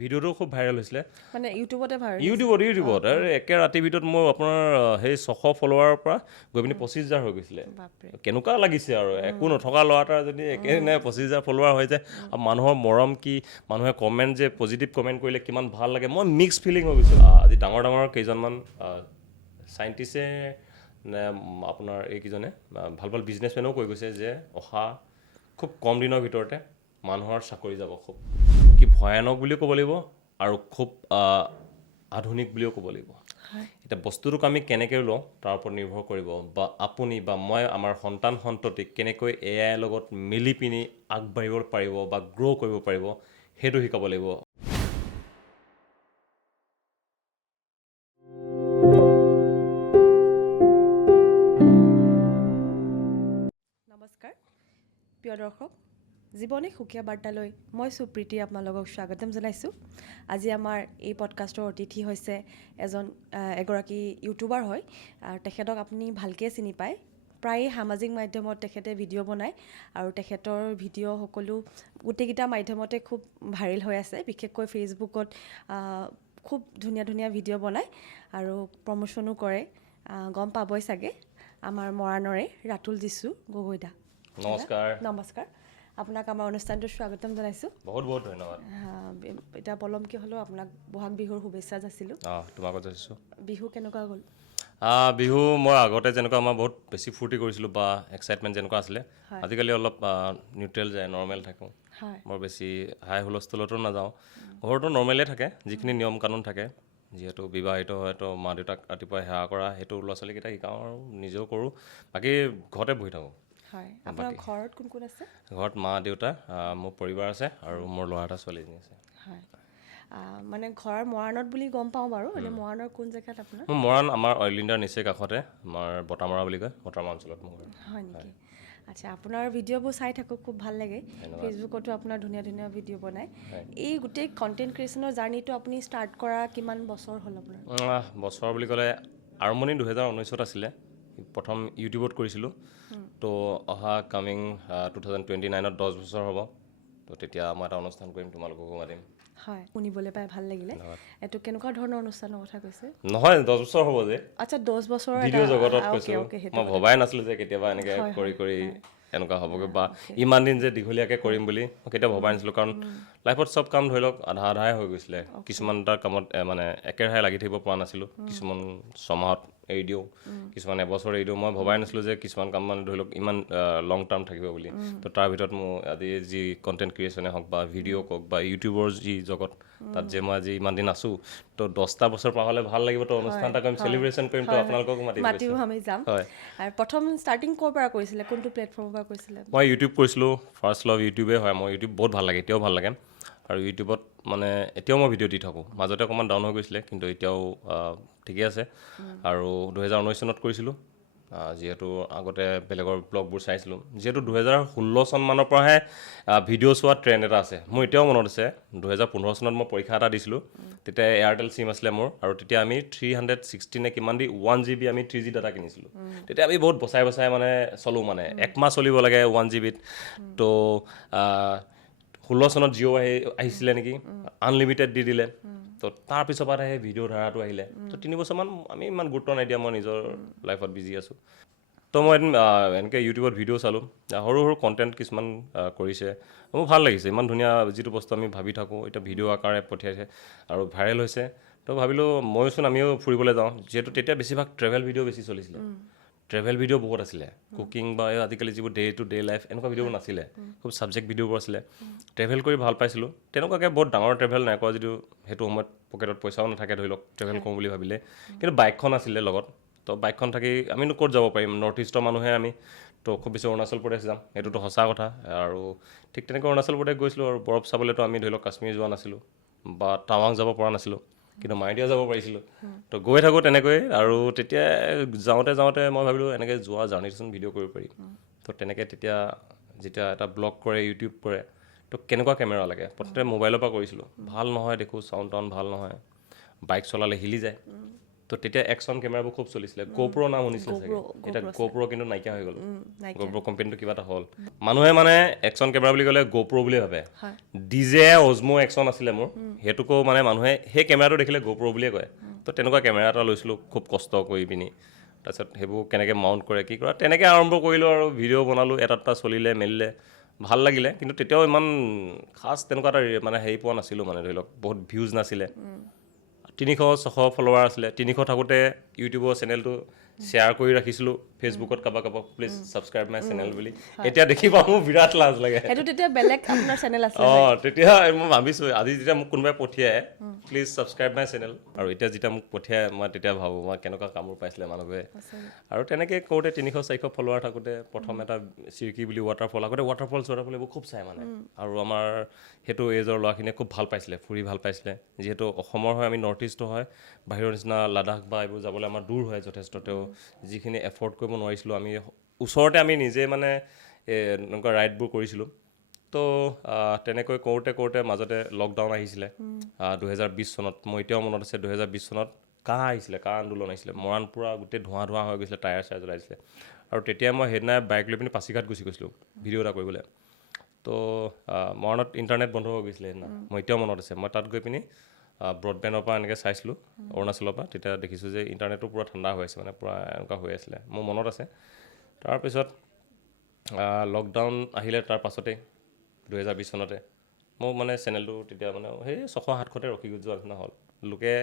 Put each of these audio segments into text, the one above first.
ভিডিঅ'টো খুব ভাইৰেল হৈছিলে মানে ইউটিউবতে ভাইৰেল ইউটিউবত আৰু একে ৰাতিৰ ভিতৰত মোৰ আপোনাৰ সেই 600 ফলোৱাৰৰ পৰা গৈ পিনি 25,000 হৈ গৈছিলে বাপৰে কেনেকুৱা লাগিছে আৰু একো নথকা ল'ৰা এটা যদি একেদিনাই 25,000 ফলোৱাৰ হৈ যায় আৰু মানুহৰ মৰম কি মানুহে কমেণ্ট যে পজিটিভ কমেণ্ট কৰিলে কিমান ভাল লাগে মই মিক্স ফিলিং হৈ গৈছোঁ আজি ডাঙৰ কেইজনমান চাইণ্টিষ্টে নে আপোনাৰ এইকেইজনে ভাল ভাল বিজনেছমেনেও কৈ গৈছে যে অহা খুব কম দিনৰ ভিতৰতে মানুহৰ চাকৰি যাব খুব কি ভয়ানক বুলিও ক'ব লাগিব আৰু খুব আধুনিক বুলিও ক'ব লাগিব এতিয়া বস্তুটোক আমি কেনেকৈ লওঁ তাৰ ওপৰত নিৰ্ভৰ কৰিব বা আপুনি বা মই আমাৰ সন্তান সন্ততিক কেনেকৈ AI লগত মিলি পিনি আগবাঢ়িব পাৰিব বা গ্ৰ' কৰিব পাৰিব সেইটো শিকাব লাগিব নমস্কাৰ প্ৰিয় দৰ্শক জীৱনে সুকীয়া বাৰ্তালৈ মই সুপ্ৰীতি আপোনালোকক স্বাগতম জনাইছোঁ আজি আমাৰ এই পডকাষ্টৰ অতিথি হৈছে এগৰাকী ইউটিউবাৰ হয় আৰু তেখেতক আপুনি ভালকৈ চিনি পায় প্ৰায়ে সামাজিক মাধ্যমত তেখেতে ভিডিঅ' বনায় আৰু তেখেতৰ ভিডিঅ' সকলো গোটেইকেইটা মাধ্যমতে খুব ভাইৰেল হৈ আছে বিশেষকৈ ফেচবুকত খুব ধুনীয়া ধুনীয়া ভিডিঅ' বনায় আৰু প্ৰমোশ্যনো কৰে গম পাবই চাগে আমাৰ মৰাণৰে ৰাতুল যিচু গগৈদা নমস্কাৰ আপোনাক আমাৰ অনুষ্ঠানটোত স্বাগতম জনাইছোঁ বহুত বহুত ধন্যবাদ এতিয়া পলমকৈ হ'লেও আপোনাক বহাগ বিহুৰ শুভেচ্ছা যাচিলোঁ তোমাকো যাইছোঁ বিহু কেনেকুৱা গ'ল বিহু মই আগতে যেনেকুৱা আমাৰ বহুত বেছি ফূৰ্তি কৰিছিলোঁ বা এক্সাইটমেণ্ট যেনেকুৱা আছিলে আজিকালি অলপ নিউট্ৰেল যায় নৰ্মেল থাকোঁ বৰ বেছি হাই হুলস্থুলতো নাযাওঁ ঘৰতো নৰ্মেলেই থাকে যিখিনি নিয়ম কানুন থাকে যিহেতু বিবাহিত হয়তো মা দেউতাক ৰাতিপুৱা সেৱা কৰা সেইটো ল'ৰা ছোৱালীকেইটা শিকাওঁ আৰু নিজেও কৰোঁ বাকী ঘৰতে বহি থাকোঁ হয় আপোনাৰ ঘৰত কোন কোন আছে ঘৰত মা দেউতা মোৰ পৰিবাৰ আছে আৰু মোৰ ল'ৰা এটা ছোৱালীজনী আছে হয় মানে ঘৰৰ মৰাণত বুলি গম পাওঁ বাৰু এনে মৰাণৰ কোন জেগাত আপোনাৰ মোৰ মৰাণ আমাৰ অইল ইণ্ডিয়াৰ নিচেই কাষতে আমাৰ বটামৰা বুলি কয় বটামৰা অঞ্চলত মোৰ ঘৰ হয় নেকি আচ্ছা আপোনাৰ ভিডিঅ'বোৰ চাই থাকোঁ খুব ভাল লাগে ফেচবুকতো আপোনাৰ ধুনীয়া ধুনীয়া ভিডিঅ' বনায় এই গোটেই কণ্টেণ্ট ক্ৰিয়েশ্যনৰ জাৰ্ণিটো আপুনি ষ্টাৰ্ট কৰা কিমান বছৰ হ'ল আপোনাৰ বছৰ বুলি ক'লে আৰম্ভণি 2019ত আছিলে প্ৰথম ইউটিউবত কৰিছিলোঁ তো অহা কামিং 2029ত 10 বছৰ হ'ব তো তেতিয়া মই এটা অনুষ্ঠান কৰিম তোমালোককো মাতিম হয় শুনিবলৈ পাই ভাল লাগিলে এইটো কেনেকুৱা ধৰণৰ অনুষ্ঠানৰ কথা কৈছে নহয় 10 বছৰ হ'ব যে আচ্ছা 10 বছৰৰ ভিডিঅ' জগতত কৈছোঁ মই ভবাই নাছিলোঁ যে কেতিয়াবা এনেকৈ কৰি এনেকুৱা হ'বগৈ বা ইমান দিন যে দীঘলীয়াকৈ কৰিম বুলি মই কেতিয়াও ভবাই নাছিলোঁ কাৰণ লাইফত চব কাম ধৰি লওক আধাই হৈ গৈছিলে কিছুমান এটা কামত মানে একেৰাহে লাগি থাকিব পৰা নাছিলোঁ কিছুমান ছমাহত এৰি দিওঁ কিছুমান এবছৰ এৰি দিওঁ মই ভবাই নাছিলোঁ যে কিছুমান কাম মানে ধৰি লওক ইমান লং টাৰ্ম থাকিব বুলি তো তাৰ ভিতৰত মোৰ আজি যি কণ্টেণ্ট ক্ৰিয়েশ্যনে হওক বা ভিডিঅ' কওক বা ইউটিউবৰ যি জগত তাত যে মই আজি ইমান দিন আছোঁ তো 10টা বছৰ পাৰ হ'লে ভাল লাগিব তো অনুষ্ঠান এটা কৰিম চেলিব্ৰেশ্যন কৰিম তো আপোনালোকক মাতিব আমি যাম আৰু প্ৰথম ষ্টাৰ্টিং ক'ৰ পৰা কৰিছিলে কোনটো প্লেটফৰ্মৰ পৰা কৰিছিলে মই ইউটিউব কৰিছিলোঁ ফাৰ্ষ্ট লাভ ইউটিউবেই হয় মই ইউটিউব বহুত ভাল লাগে এতিয়াও ভাল লাগে আৰু ইউটিউবত মানে এতিয়াও মই ভিডিঅ' দি থাকোঁ মাজতে অকণমান ডাউন হৈ গৈছিলে কিন্তু এতিয়াও ঠিকে আছে আৰু 2019 চনত কৰিছিলোঁ যিহেতু আগতে বেলেগৰ ব্লগবোৰ চাইছিলোঁ যিহেতু 2016 চনমানৰ পৰাহে ভিডিঅ' চোৱা ট্ৰেণ্ড এটা আছে মোৰ এতিয়াও মনত আছে 2015 চনত মই পৰীক্ষা এটা দিছিলোঁ তেতিয়া এয়াৰটেল চিম আছিলে মোৰ আৰু তেতিয়া আমি 360 নে কিমান দি 1 GB আমি 3G ডাটা কিনিছিলোঁ তেতিয়া আমি বহুত বচাই মানে চলোঁ মানে একমাহ চলিব লাগে 1 GB তো 16 চনত জিঅ' আহিছিলে নেকি আনলিমিটেড দি দিলে তো তাৰপিছৰ পৰা সেই ভিডিঅ' ধাৰাটো আহিলে তো 3 বছৰমান আমি ইমান গুৰুত্ব নিদিয়া মই নিজৰ লাইফত বিজি আছোঁ তো মই এদিন এনেকৈ ইউটিউবত ভিডিঅ' চালোঁ সৰু সৰু কণ্টেণ্ট কিছুমান কৰিছে মোৰ ভাল লাগিছে ইমান ধুনীয়া যিটো বস্তু আমি ভাবি থাকোঁ এতিয়া ভিডিঅ' আকাৰে পঠিয়াইছে আৰু ভাইৰেল হৈছে তো ভাবিলোঁ আমিও ফুৰিবলৈ যাওঁ যিহেতু তেতিয়া বেছিভাগ ট্ৰেভেল ভিডিঅ' বেছি চলিছিলে ট্ৰেভেল ভিডিঅ' বহুত আছিলে কুকিং বা আজিকালি যিবোৰ ডে টু ডে লাইফ এনেকুৱা ভিডিঅ'বোৰ নাছিলে খুব ছাবজেক্ট ভিডিঅ'বোৰ আছিলে ট্ৰেভেল কৰি ভাল পাইছিলোঁ তেনেকুৱাকৈ বহুত ডাঙৰ ট্ৰেভেল নাই কৰা যদিও সেইটো সময়ত পকেটত পইচাও নাথাকে ধৰি লওক ট্ৰেভেল কৰোঁ বুলি ভাবিলে কিন্তু বাইকখন আছিলে লগত তো বাইকখন থাকি আমিনো ক'ত যাব পাৰিম নৰ্থ ইষ্টৰ মানুহে আমি তো খুব বেছি অৰুণাচল প্ৰদেশ যাম এইটোতো সঁচা কথা আৰু ঠিক তেনেকৈ অৰুণাচল প্ৰদেশ গৈছিলোঁ আৰু বৰফ চাবলৈতো আমি ধৰি লওক কাশ্মীৰ যোৱা নাছিলোঁ বা টাৱাং যাব পৰা নাছিলোঁ কিন্তু মাইডিয়া যাব পাৰিছিলোঁ তো গৈ থাকোঁ তেনেকৈ আৰু তেতিয়া যাওঁতে মই ভাবিলোঁ এনেকৈ যোৱা জাৰ্ণিচোন ভিডিঅ' কৰিব পাৰি তো তেনেকৈ তেতিয়া যেতিয়া এটা ব্লগ কৰে ইউটিউব কৰে তো কেনেকুৱা কেমেৰা লাগে প্ৰথমতে মোবাইলৰ পৰা কৰিছিলোঁ ভাল নহয় দেখোঁ চাউণ্ড টাউণ্ড ভাল নহয় বাইক চলালে হিলি যায় তো তেতিয়া একশ্যন কেমেৰাবোৰ খুব চলিছিলে GoPro নাম শুনিছিলে চাগে এতিয়া GoPro কিন্তু নাইকিয়া হৈ গ'ল GoPro কোম্পানীটো কিবা এটা হ'ল মানুহে মানে একশ্যন কেমেৰা বুলি ক'লে GoPro বুলি ভাবে ডিজে অজমো একশ্যন আছিলে মোৰ সেইটোকো মানে মানুহে সেই কেমেৰাটো দেখিলে GoPro বুলিয়ে কয় তো তেনেকুৱা কেমেৰা এটা লৈছিলোঁ খুব কষ্ট কৰি পিনি তাৰপিছত সেইবোৰ কেনেকৈ মাউণ্ট কৰে কি কৰা তেনেকৈ আৰম্ভ কৰিলোঁ আৰু ভিডিঅ' বনালোঁ এটা চলিলে মেলিলে ভাল লাগিলে কিন্তু তেতিয়াও ইমান খাছ তেনেকুৱা এটা মানে হেৰি পোৱা নাছিলোঁ মানে ধৰি লওক বহুত ভিউজ নাছিলে 300-600 ফলোৱাৰ আছিলে 300 থাকোঁতে ইউটিউবৰ চেনেলটো শ্বেয়াৰ কৰি ৰাখিছিলোঁ ফেচবুকত কাৰোবাক প্লিজ ছাবস্ক্ৰাইব মাই চেনেল বুলি এতিয়া দেখি পাওঁ মোৰ বিৰাট লাজ লাগে সেইটো তেতিয়া বেলেগ আপোনাৰ চেনেল আছে তেতিয়া মই ভাবিছোঁ আজি যেতিয়া মোক কোনোবাই পঠিয়াই প্লিজ ছাবস্ক্ৰাইব মাই চেনেল আৰু এতিয়া যেতিয়া মোক পঠিয়াই মই তেতিয়া ভাবোঁ মই কেনেকুৱা কামবোৰ পাইছিলে মানুহবোৰে আৰু তেনেকৈ কৰোঁতে 300-400 ফলোৱাৰ থাকোঁতে প্ৰথম এটা চিৰকি বুলি ৱাটাৰফল আগতে ৱাটাৰফল এইবোৰ খুব চাই মানে আৰু আমাৰ সেইটো এজৰ ল'ৰাখিনিয়ে খুব ভাল পাইছিলে ফুৰি ভাল পাইছিলে যিহেতু অসমৰ হয় আমি নৰ্থ ইষ্টৰ হয় বাহিৰৰ নিচিনা লাডাখ বা এইবোৰ যাবলৈ আমাৰ দূৰ হয় যথেষ্ট তেওঁ যিখিনি এফৰ্ড কৰিব নোৱাৰিছিলোঁ আমি ওচৰতে আমি নিজে মানে এনেকুৱা ৰাইডবোৰ কৰিছিলোঁ তো তেনেকৈ কৰোঁতে মাজতে লকডাউন আহিছিলে 2020 চনত মই এতিয়াও মনত আছে 2020 চনত আহিছিলে আন্দোলন আহিছিলে মৰাণ পূৰা গোটেই ধোঁৱা হৈ গৈছিলে টায়াৰ চায়াৰ জ্বলাইছিলে আৰু তেতিয়া মই সেইদিনাই বাইক লৈ পিনি পাছিঘাট গুচি গৈছিলোঁ ভিডিঅ' এটা কৰিবলৈ তো মৰাণত ইণ্টাৰনেট বন্ধ হৈ গৈছিলে সেইদিনা মই এতিয়াও মনত আছে মই তাত গৈ পিনি ব্ৰডবেণ্ডৰ পৰা এনেকৈ চাইছিলোঁ অৰুণাচলৰ পৰা তেতিয়া দেখিছোঁ যে ইণ্টাৰনেটটো পূৰা ঠাণ্ডা হৈ আছে মানে পূৰা এনেকুৱা হৈ আছিলে মোৰ মনত আছে তাৰপিছত লকডাউন আহিলে তাৰ পাছতেই 2020 চনতে মোৰ মানে চেনেলটো তেতিয়া মানে সেই 600-700তে ৰখি যোৱা নিচিনা হ'ল লোকে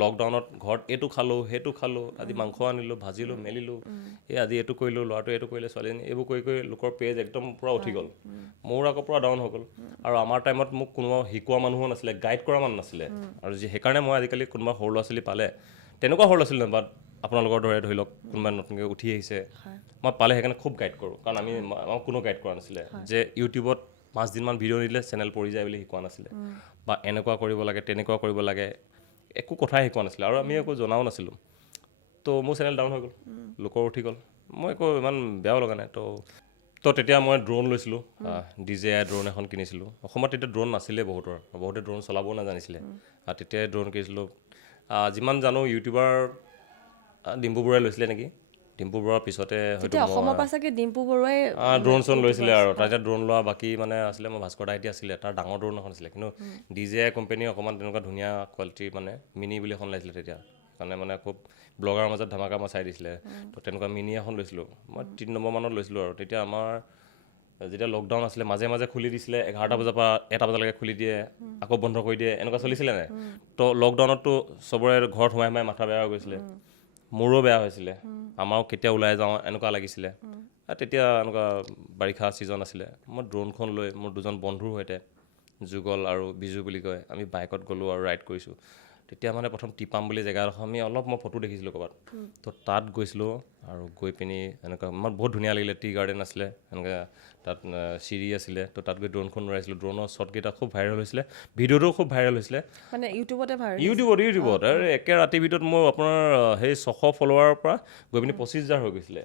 লকডাউনত ঘৰত এইটো খালোঁ সেইটো খালোঁ আজি মাংস আনিলোঁ ভাজিলোঁ মেলিলোঁ আজি এইটো কৰিলোঁ ল'ৰাটো এইটো কৰিলে ছোৱালীজনী এইবোৰ কৰি লোকৰ পেজ একদম পূৰা উঠি গ'ল মোৰ আকৌ পূৰা ডাউন হৈ গ'ল আৰু আমাৰ টাইমত মোক কোনোবা শিকোৱা মানুহো নাছিলে গাইড কৰা মানুহ নাছিলে আৰু সেইকাৰণে মই আজিকালি কোনোবা সৰু ল'ৰা ছোৱালী পালে তেনেকুৱা সৰু ল'ৰা ছোৱালী নহয় বাট আপোনালোকৰ দৰে ধৰি লওক কোনোবা নতুনকৈ উঠি আহিছে মই পালে সেইকাৰণে খুব গাইড কৰোঁ কাৰণ আমাক কোনো গাইড কৰা নাছিলে যে ইউটিউবত 5 দিনমান ভিডিঅ' নিদিলে চেনেল পৰি যায় বুলি শিকোৱা নাছিলে বা এনেকুৱা কৰিব লাগে তেনেকুৱা কৰিব লাগে একো কথাই শিকোৱা নাছিলে আৰু আমি একো জনাও নাছিলোঁ তো মোৰ চেনেল ডাউন হৈ গ'ল লোকৰ উঠি গ'ল মই একো ইমান বেয়াও লগা নাই তো তেতিয়া মই ড্ৰোন লৈছিলোঁ DJI ড্ৰোন এখন কিনিছিলোঁ অসমত তেতিয়া ড্ৰোন নাছিলে বহুতে ড্ৰোন চলাবও নাজানিছিলে আৰু তেতিয়াই ড্ৰোন কিনিছিলোঁ যিমান জানো ইউটিউবাৰ ডিম্পু বৰুৱাই লৈছিলে নেকি ডিম্পু বৰুৱাৰ পিছতে হয়তো অসমৰ পৰা চাগে ডিম্পু বৰুৱাই ড্ৰোন চোন লৈছিলে আৰু তাতে ড্ৰোন লোৱা বাকী মানে আছিলে মই ভাস্কৰ দা এতিয়া আছিলে তাৰ ডাঙৰ ড্ৰোন এখন আছিলে কিন্তু DJI কোম্পানী অকণমান তেনেকুৱা ধুনীয়া কোৱালিটিৰ মানে মিনি বুলি এখন লাগিছিলে তেতিয়া সেইকাৰণে মানে খুব ব্লগাৰৰ মাজত ধামাকা মচাই দিছিলে তো তেনেকুৱা মিনি এখন লৈছিলোঁ মই 3 নম্বৰ মানত লৈছিলোঁ আৰু তেতিয়া আমাৰ যেতিয়া লকডাউন আছিলে মাজে মাজে খুলি দিছিলে 11টা বজাৰ পৰা 1টা বজালৈকে খুলি দিয়ে আকৌ বন্ধ কৰি দিয়ে এনেকুৱা চলিছিলে নাই তো লকডাউনততো চবৰে ঘৰত সোমাই মাথা বেয়া হৈ গৈছিলে মোৰো বেয়া হৈছিলে আমাৰো কেতিয়া ওলাই যাওঁ এনেকুৱা লাগিছিলে তেতিয়া এনেকুৱা বাৰিষা ছিজন আছিলে মই ড্ৰোনখন লৈ মোৰ 2জন বন্ধুৰ সৈতে যুগল আৰু বিজু বুলি কয় আমি বাইকত গ'লোঁ আৰু ৰাইড কৰিছোঁ তেতিয়া মানে প্ৰথম টিপাম বুলি জেগাডোখৰ আমি মই ফটো দেখিছিলোঁ ক'ৰবাত তো তাত গৈছিলোঁ আৰু গৈ পিনি এনেকুৱা আমাৰ বহুত ধুনীয়া লাগিলে টি গাৰ্ডেন আছিলে এনেকৈ তাত চিৰি আছিলে তো তাত গৈ ড্ৰোনখন উৰাইছিলোঁ ড্ৰোনৰ শ্বটকেইটা খুব ভাইৰেল হৈছিলে ভিডিঅ'টো খুব ভাইৰেল হৈছিলে মানে ইউটিউবত আৰু একে ৰাতিৰ ভিতৰত মোৰ আপোনাৰ সেই 600 ফলোৱাৰৰ পৰা গৈ পিনি 25,000 হৈ গৈছিলে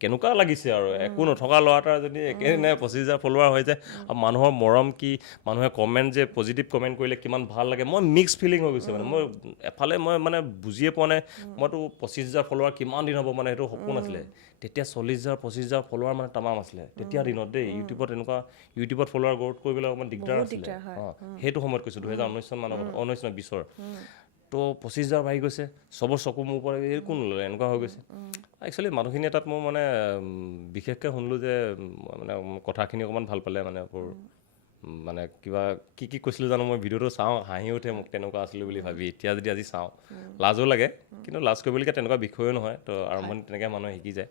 কেনেকুৱা লাগিছে আৰু একো নথকা ল'ৰা এটা যদি একেদিনাই 25,000 ফলোৱাৰ হৈ যায় আৰু মানুহৰ মৰম কি মানুহে কমেণ্ট যে পজিটিভ কমেণ্ট কৰিলে কিমান ভাল লাগে মই মিক্স ফিলিং হৈ গৈছে মানে মই এফালে মই মানে বুজিয়ে পোৱা নাই মইতো 25,000 ফলোৱাৰ কিমান দিন হ'ব মানে সেইটো সপোন আছিলে তেতিয়া 40,000 25,000 ফলোৱাৰ মানে তামাম আছিলে তেতিয়া দিনত দেই ইউটিউবত ফলোৱাৰ গ্ৰ'থ কৰিবলৈ অকণমান দিগদাৰ আছিলে সেইটো সময়ত কৈছোঁ 2019 চন মানৰ 2020ৰ তো 25,000 বাঢ়ি গৈছে চবৰ চকু মোৰ পৰা এই কোন ল'লে এনেকুৱা হৈ গৈছে একচুৱেলি মানুহখিনিয়ে তাত মোৰ মানে বিশেষকৈ শুনিলোঁ যে মানে কথাখিনি অকণমান ভাল পালে মানে মানে কিবা কি কৈছিলোঁ জানো মই ভিডিঅ'টো চাওঁ হাঁহি উঠে মোক তেনেকুৱা আছিলোঁ বুলি ভাবি এতিয়া যদি আজি চাওঁ লাজো লাগে কিন্তু লাজ কৰিবলগীয়া তেনেকুৱা বিষয়ো নহয় তো আৰম্ভণি তেনেকৈ মানুহে শিকি যায়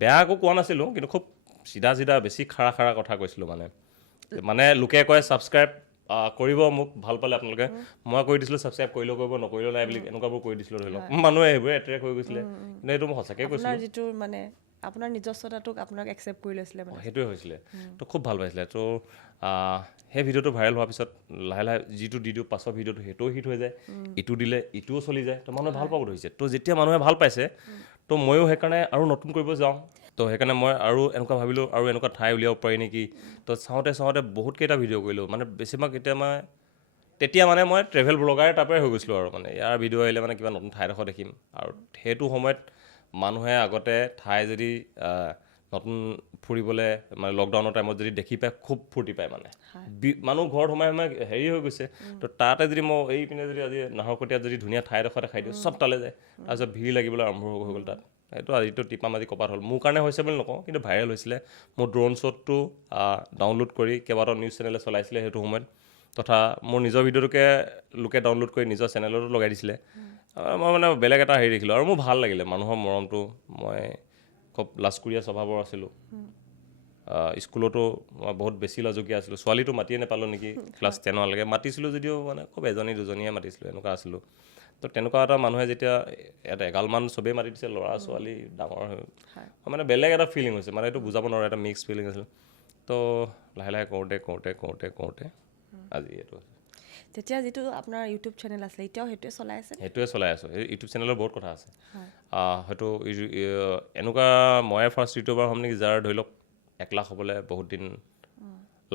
বেয়া একো কোৱা নাছিলোঁ কিন্তু খুব চিধা বেছি খাৰা কথা কৈছিলোঁ মানে লোকে কয় ছাবস্ক্ৰাইব কৰিব মোক ভাল পালে আপোনালোকে মই কৰি দিছিলোঁ ছাবস্ক্ৰাইব কৰিলেও কৰিব নকৰিলেও নাই বুলি এনেকুৱাবোৰ কৰি দিছিলোঁ ধৰি লওক মানুহে সেইবোৰে এট্ৰেক্ট হৈ গৈছিলে কিন্তু এইটো মই সঁচাকৈ কৈছিলোঁ যিটো মানে আপোনাৰ নিজস্বতাটোক আপোনাক একচেপ্ট কৰি লৈছিলে সেইটোৱে হৈছিলে তো খুব ভাল পাইছিলে তো সেই ভিডিঅ'টো ভাইৰেল হোৱাৰ পিছত লাহে যিটো দি দিওঁ পাছৰ ভিডিঅ'টো সেইটোও হিট হৈ যায় ইটো দিলে ইটোও চলি যায় তো মানুহে ভাল পাব ধৰিছে তো যেতিয়া মানুহে ভাল পাইছে তো ময়ো সেইকাৰণে আৰু নতুন কৰিব যাওঁ তো সেইকাৰণে মই আৰু এনেকুৱা ভাবিলোঁ আৰু এনেকুৱা ঠাই উলিয়াব পাৰি নেকি তো চাওঁতে বহুতকেইটা ভিডিঅ' কৰিলোঁ মানে বেছিভাগ এতিয়া মই তেতিয়া মানে মই ট্ৰেভেল ব্লগাৰে তাৰপৰাই হৈ গৈছিলোঁ আৰু মানে ইয়াৰ ভিডিঅ' আহিলে মানে কিবা নতুন ঠাইডোখৰ দেখিম আৰু সেইটো সময়ত মানুহে আগতে ঠাই যদি নতুন ফুৰিবলৈ মানে লকডাউনৰ টাইমত যদি দেখি পায় খুব ফূৰ্তি পায় মানে মানুহ ঘৰত সোমাই হেৰি হৈ গৈছে তো তাতে যদি মই এই পিনে যদি আজি নাহৰকটীয়াত যদি ধুনীয়া ঠাইডোখৰ দেখাই দিওঁ চব তালৈ যায় তাৰপিছত ভিৰ লাগিবলৈ আৰম্ভ হৈ গ'ল তাত এইটো আজিতো টিপামাজি ক'ৰবাত হ'ল মোৰ কাৰণে হৈছে বুলি নকওঁ কিন্তু ভাইৰেল হৈছিলে মোৰ ড্ৰোন শ্বটটো ডাউনলোড কৰি কেইবাটাও নিউজ চেনেলে চলাইছিলে সেইটো সময়ত তথা মোৰ নিজৰ ভিডিঅ'টোকে লোকে ডাউনলোড কৰি নিজৰ চেনেলতো লগাই দিছিলে মই মানে বেলেগ এটা হেৰি দেখিলোঁ আৰু মোৰ ভাল লাগিলে মানুহৰ মৰমটো মই খুব লাজকুৰীয়া স্বভাৱৰ আছিলোঁ স্কুলতো মই বহুত বেছি লাজুকীয়া আছিলোঁ ছোৱালীটো মাতিয়ে নাপালোঁ নেকি ক্লাছ 10লৈকে মাতিছিলোঁ যদিও মানে খুব এজনী দুজনীয়ে মাতিছিলোঁ এনেকুৱা আছিলোঁ তো তেনেকুৱা এটা মানুহে যেতিয়া এটা এগালমান চবেই মাতি দিছে ল'ৰা ছোৱালী ডাঙৰ হৈ মানে বেলেগ এটা ফিলিং হৈছে মানে এইটো বুজাব নোৱাৰে এটা মিক্স ফিলিং আছিল তো লাহে লাহে কৰোঁতে আজি এইটো তেতিয়া যিটো আপোনাৰ ইউটিউব চেনেল আছিলে এতিয়াও সেইটোৱে চলাই আছে সেইটোৱে চলাই আছোঁ এই ইউটিউব চেনেলৰ বহুত কথা আছে হয়তো এনেকুৱা ময়ে ফাৰ্ষ্ট ইউটিউবাৰ হ'ম নেকি যাৰ ধৰি লওক 1 লাখ হ'বলৈ বহুত দিন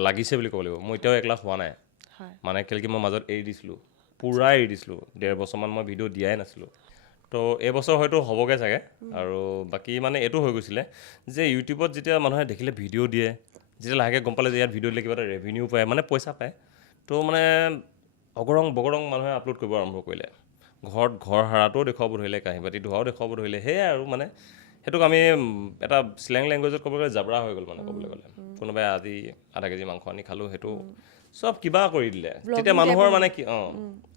লাগিছে বুলি ক'ব লাগিব মই এতিয়াও 1 লাখ হোৱা নাই মানে কেলেকি মই মাজত এৰি দিছিলোঁ পূৰা এৰি দিছিলোঁ 1.5 বছৰমান মই ভিডিঅ' দিয়াই নাছিলোঁ তো এইবছৰ হয়তো হ'বগৈ চাগে আৰু বাকী মানে এইটো হৈ গৈছিলে যে ইউটিউবত যেতিয়া মানুহে দেখিলে ভিডিঅ' দিয়ে যেতিয়া লাহেকৈ গম পালে যে ইয়াত ভিডিঅ' দিলে কিবা এটা ৰেভিনিউ পায় মানে পইচা পায় তো মানে অগৰং বগৰং মানুহে আপলোড কৰিব আৰম্ভ কৰিলে ঘৰত ঘৰ সাৰাটোও দেখুৱাব ধৰিলে কাঁহী বাতি ধোৱাও দেখুৱাব ধৰিলে সেয়াই আৰু মানে সেইটোক আমি এটা শ্লেং লেংগুৱেজত ক'ব গ'লে জাবৰা হৈ গ'ল মানে ক'বলৈ গ'লে কোনোবাই আজি আধা কেজি মাংস আনি খালোঁ সেইটো চব কিবা কৰি দিলে তেতিয়া মানুহৰ মানে কি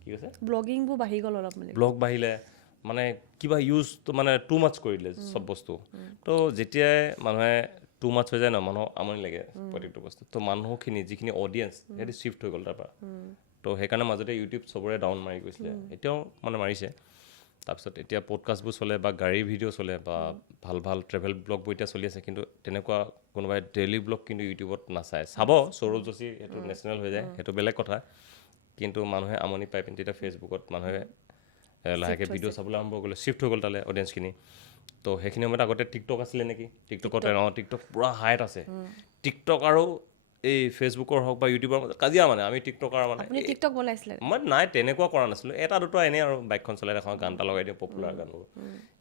কি কৈছে ব্লগিংবোৰ বাঢ়ি গ'ল অলপ মানে ব্লগ বাঢ়িলে মানে কিবা ইউজ মানে টু মাছ কৰি দিলে চব বস্তু তো যেতিয়াই মানুহে টু মাছ হৈ যায় ন মানুহক আমনি লাগে প্ৰত্যেকটো বস্তু তো মানুহখিনি যিখিনি অডিয়েঞ্চ সিহঁতি শ্বিফ্ট হৈ গ'ল তাৰপৰা তো সেইকাৰণে মাজতে ইউটিউব চবৰে ডাউন মাৰি গৈছিলে এতিয়াও মানে মাৰিছে তাৰপিছত এতিয়া পডকাষ্টবোৰ চলে বা গাড়ীৰ ভিডিঅ' চলে বা ভাল ভাল ট্ৰেভেল ব্লগবোৰ এতিয়া চলি আছে কিন্তু তেনেকুৱা কোনোবাই ডেইলি ব্লগ কিন্তু ইউটিউবত নাচায় চাব সৌৰভ যোশী সেইটো নেশ্যনেল হৈ যায় সেইটো বেলেগ কথা কিন্তু মানুহে আমনি পাই পিনি তেতিয়া ফেচবুকত মানুহে লাহেকৈ ভিডিঅ' চাবলৈ আৰম্ভ কৰিলে শ্বিফ্ট হৈ গ'ল তালৈ অডিয়েঞ্চখিনি তো সেইখিনি সময়ত আগতে টিকটক আছিলে নেকি টিকটকত টিকটক পূৰা হাইট আছে টিকটক আৰু এই ফেচবুকৰ হওক বা ইউটিউবৰ মাজত কাজিয়া মানে আমি টিকটকাৰ মানে আপুনি টিকটক বনাইছিলে মই নাই তেনেকুৱা কৰা নাছিলোঁ এটা দুটা এনেই আৰু বাইকখন চলাই দেখাওঁ গান এটা লগাই দিওঁ পপুলাৰ গানবোৰ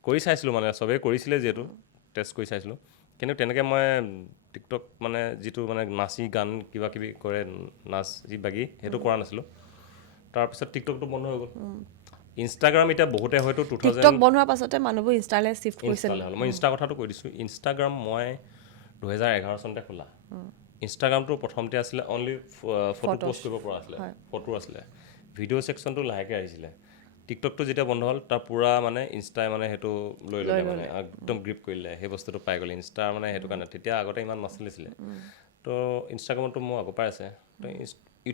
কৰি চাইছিলোঁ মানে চবেই কৰিছিলে যিহেতু টেষ্ট কৰি চাইছিলোঁ কিন্তু তেনেকৈ মই টিকটক মানে যিটো মানে নাচি গান কিবা কিবি কৰে নাচ বাগি সেইটো কৰা নাছিলোঁ তাৰপিছত টিকটকটো বন্ধ হৈ গ'ল ইনষ্টাগ্ৰাম এতিয়া বহুতে হয়তো টিকটক বনোৱাৰ পাছতে মানুহবোৰ ইনষ্টালৈ শ্বিফ্ট কৰিছে মই ইনষ্টা কথাটো কৈ দিছোঁ ইনষ্টাগ্ৰাম মই 2011 চনতে খোলা ইনষ্টাগ্ৰামটো প্ৰথমতে আছিলে অনলি ফটো পষ্ট কৰিব পৰা আছিলে ফটো আছিলে ভিডিঅ' ছেকশ্যনটো লাহেকৈ আহিছিলে টিকটকটো যেতিয়া বন্ধ হ'ল তাৰ পূৰা মানে ইনষ্টাই মানে সেইটো লৈ ল'লে মানে একদম গ্ৰিপ কৰিলে সেই বস্তুটো পাই গ'লে ইনষ্টা মানে সেইটো কাৰণে তেতিয়া আগতে ইমান নচলিছিলে তো ইনষ্টাগ্ৰামতো মোৰ আগৰ পৰাই আছে তো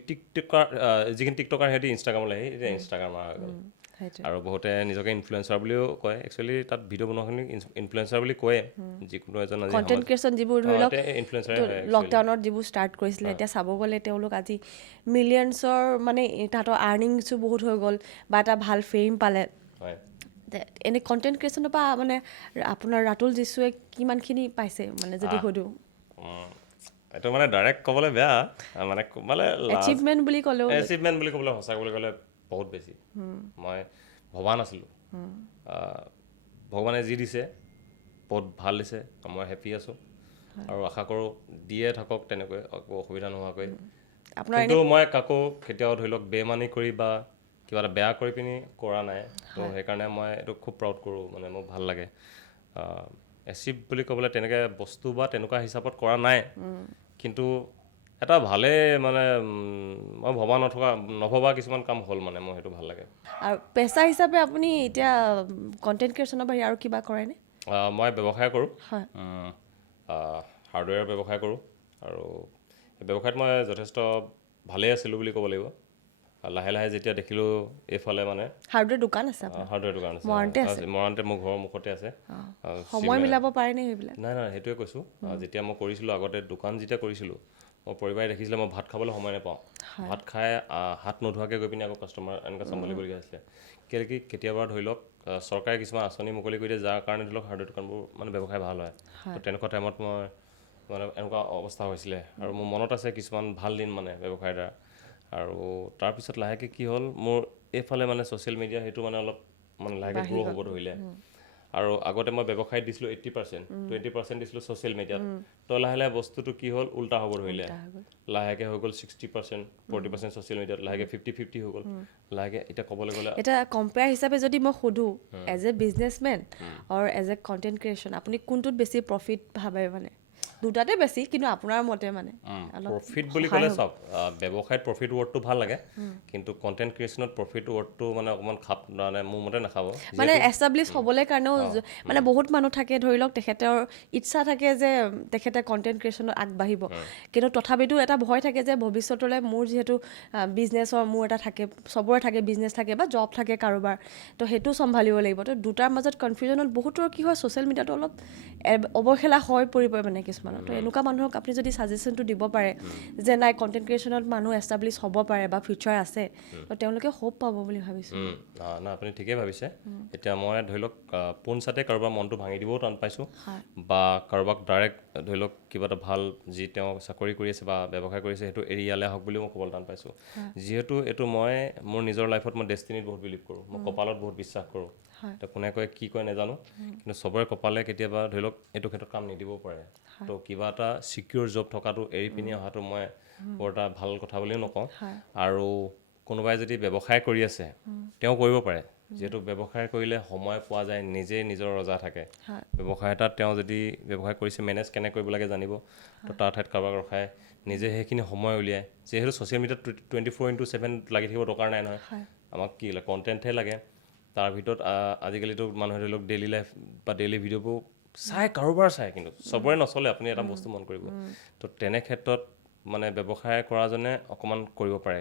টিকটকাৰ যিখিনি টিকটকাৰ সিহঁতি ইনষ্টাগ্ৰামলৈ আহি এতিয়া ইনষ্টাগ্ৰামাৰ হৈ গ'ল আৰু বহুতে নিজকে ইনফ্লুৱেঞ্চাৰ বুলিও কয় একচুৱেলি তাত ভিডিঅ' বনোৱাখিনি ইনফ্লুৱেঞ্চাৰ বুলি কয় যিকোনো এজন কণ্টেণ্ট ক্ৰিয়েশ্যন যিবোৰ ধৰি লওক ইনফ্লুৱেঞ্চাৰ লকডাউনত যিবোৰ ষ্টাৰ্ট কৰিছিলে এতিয়া চাব গ'লে তেওঁলোক আজি মিলিয়নছৰ মানে তাহাঁতৰ আৰ্নিংছো বহুত হৈ গ'ল বা এটা ভাল ফেম পালে হয় এনে কণ্টেণ্ট ক্ৰিয়েশ্যনৰ পৰা মানে আপোনাৰ ৰাতুল যীশুৱে কিমানখিনি পাইছে মানে যদি সুধোঁ এইটো মানে ডাইৰেক্ট ক'বলৈ বেয়া মানে এচিভমেণ্ট বুলি ক'লেও এচিভমেণ্ট বুলি ক'বলৈ সঁচা বুলি ক'লে বহুত বেছি মই ভবা নাছিলোঁ ভগৱানে যি দিছে বহুত ভাল দিছে মই হেপ্পী আছোঁ আৰু আশা কৰোঁ দিয়ে থাকক তেনেকৈ একো অসুবিধা নোহোৱাকৈ কিন্তু মই কাকো কেতিয়াও ধৰি লওক বেমানি কৰি বা কিবা এটা বেয়া কৰি পিনি কৰা নাই তো সেইকাৰণে মই এইটো খুব প্ৰাউড কৰোঁ মানে মোক ভাল লাগে এচিভ বুলি ক'বলৈ তেনেকৈ বস্তু বা তেনেকুৱা হিচাপত কৰা নাই কিন্তু এটা ভালে মানে মই নভবা কিছুমান কাম হ'ল মানে মোৰ সেইটো ভাল লাগে আৰু পেচা হিচাপে আপুনি এতিয়া কণ্টেণ্ট ক্ৰিয়েশ্যনৰ বাহিৰে আৰু কিবা কৰেনে মই ব্যৱসায় কৰোঁ হয় হাৰ্ডৱেৰ ব্যৱসায় কৰোঁ আৰু এই ব্যৱসায়ত মই যথেষ্ট ভালেই আছিলোঁ বুলি ক'ব লাগিব লাহে লাহে যেতিয়া দেখিলোঁ এইফালে মানে হাৰ্ডৱেৰ দোকান আছে হাৰ্ডৱেৰ দোকান আছে মৰাণতে মোৰ ঘৰৰ মুখতে আছে সময় মিলাব পাৰেনে সেইবিলাক নাই সেইটোৱে কৈছোঁ যেতিয়া মই কৰিছিলোঁ আগতে দোকান যেতিয়া কৰিছিলোঁ মোৰ পৰিবাৰে দেখিছিলে মই ভাত খাবলৈ সময় নাপাওঁ ভাত খাই হাত নোধোৱাকৈ গৈ পিনি আকৌ কাষ্টমাৰ এনেকৈ চম্ভালিবলগীয়া হৈছিলে কেলেকি কেতিয়াবা ধৰি লওক চৰকাৰে কিছুমান আঁচনি মুকলি কৰি দিয়ে যাৰ কাৰণে ধৰি লওক হাৰ্ডৱেৰ দোকানবোৰ মানে ব্যৱসায় ভাল হয় তো তেনেকুৱা টাইমত মই মানে এনেকুৱা অৱস্থা হৈছিলে আৰু মোৰ মনত আছে কিছুমান ভাল দিন মানে ব্যৱসায়ৰ দ্বাৰা আৰু তাৰপিছত লাহেকৈ কি হ'ল মোৰ এইফালে মানে ছ'চিয়েল মিডিয়া সেইটো মানে অলপ মানে লাহেকৈ গ্ৰ' হ'ব ধৰিলে আৰু আগতে মই ব্যৱসায়ত দিছিলোঁ 80%, 20% দিছিলোঁ ছ'চিয়েল মিডিয়াত। তো লাহে লাহে বস্তুটো কি হ'ল উল্টা হ'ব ধৰিলে, লাহেকৈ হৈ গ'ল 60%, 40% ছ'চিয়েল মিডিয়াত, লাহেকৈ 50-50 হৈ গ'ল, লাহেকৈ এতিয়া ক'বলৈ গ'লে এটা কম্পেয়াৰ হিচাপে যদি মই সোধোঁ as a businessman or as a content creation আপুনি কোনটোত বেছি প্ৰফিট ভাবে মানে? দুটাতে বেছি, কিন্তু আপোনাৰ মতে মানে প্ৰফিট বুলি ক'লে চাওক, ব্যৱসায়ত প্ৰফিট ৱৰ্ডটো ভাল লাগে, কিন্তু কণ্টেণ্ট ক্ৰিয়েশ্যনত প্ৰফিট ৱৰ্ডটো মানে অকণমান খাপ মানে মোৰ মতে নাখাব। মানে এষ্টাব্লিছ হ'বলৈ কাৰণেও মানে বহুত মানুহ থাকে, ধৰি লওক তেখেতৰ ইচ্ছা থাকে যে তেখেতে কণ্টেণ্ট ক্ৰিয়েশ্যনত আগবাঢ়িব, কিন্তু তথাপিতো এটা ভয় থাকে যে ভৱিষ্যতলৈ মোৰ যিহেতু বিজনেছৰ মোৰ এটা থাকে, চবৰে থাকে, বিজনেছ থাকে বা জব থাকে কাৰোবাৰ, তো সেইটো চম্ভালিব লাগিব। তো দুটাৰ মাজত কনফিউজনত বহুতৰ কি হয়, ছ'চিয়েল মিডিয়াটো অলপ অৱহেলা হৈ পৰিব মানে কিছুমানৰ। তো এনেকুৱা মানুহক আপুনি যদি ছাজেশ্যনটো দিব পাৰে যে নাই কণ্টেণ্ট ক্ৰিয়েশ্যনত মানুহ এষ্টাব্লিছ হ'ব পাৰে বা ফিউচাৰ আছে, তো তেওঁলোকে হোপ পাব বুলি ভাবিছোঁ। না আপুনি ঠিকেই ভাবিছে। এতিয়া মই ধৰি লওক পোনচাতে কাৰোবাৰ মনটো ভাঙি দিবও টান পাইছোঁ, বা কাৰোবাক ডাইৰেক্ট ধৰি লওক কিবা এটা ভাল যি তেওঁ চাকৰি কৰি আছে বা ব্যৱসায় কৰিছে সেইটো এৰি ইয়ালৈ আহক বুলিও মই ক'বলৈ টান পাইছোঁ। যিহেতু এইটো মই মোৰ নিজৰ লাইফত মই ডেষ্টিনিত বহুত বিলিভ কৰোঁ, মই কপালত বহুত বিশ্বাস কৰোঁ। তো কোনে কয় কি কয় নাজানো, কিন্তু চবৰে কপালে কেতিয়াবা ধৰি লওক এইটো ক্ষেত্ৰত কাম নিদিবও পাৰে। তো কিবা এটা ছিকিউৰ জব থকাটো এৰি পিনি অহাটো মই বৰ এটা ভাল কথা বুলিও নকওঁ। আৰু কোনোবাই যদি ব্যৱসায় কৰি আছে তেওঁ কৰিব পাৰে, যিহেতু ব্যৱসায় কৰিলে সময় পোৱা যায়, নিজে নিজৰ ৰজা থাকে। ব্যৱসায় এটাত তেওঁ যদি ব্যৱসায় কৰিছে মেনেজ কেনে কৰিব লাগে জানিব, তো তাৰ ঠাইত কাৰোবাক ৰখায় নিজে সেইখিনি সময় উলিয়ায়। যিহেতু ছ'চিয়েল মিডিয়াত 24/7 লাগি থাকিব দৰকাৰ নাই নহয়, আমাক কি লাগে কণ্টেণ্টহে লাগে। তাৰ ভিতৰত আজিকালিতো মানুহে ধৰি লওক ডেইলি লাইফ বা ডেইলি ভিডিঅ'বোৰ চাই, কাৰোবাৰ চাই, কিন্তু চবৰে নচলে। আপুনি এটা বস্তু মন কৰিব, তো তেনে ক্ষেত্ৰত মানে ব্যৱসায় কৰাজনে অকণমান কৰিব পাৰে।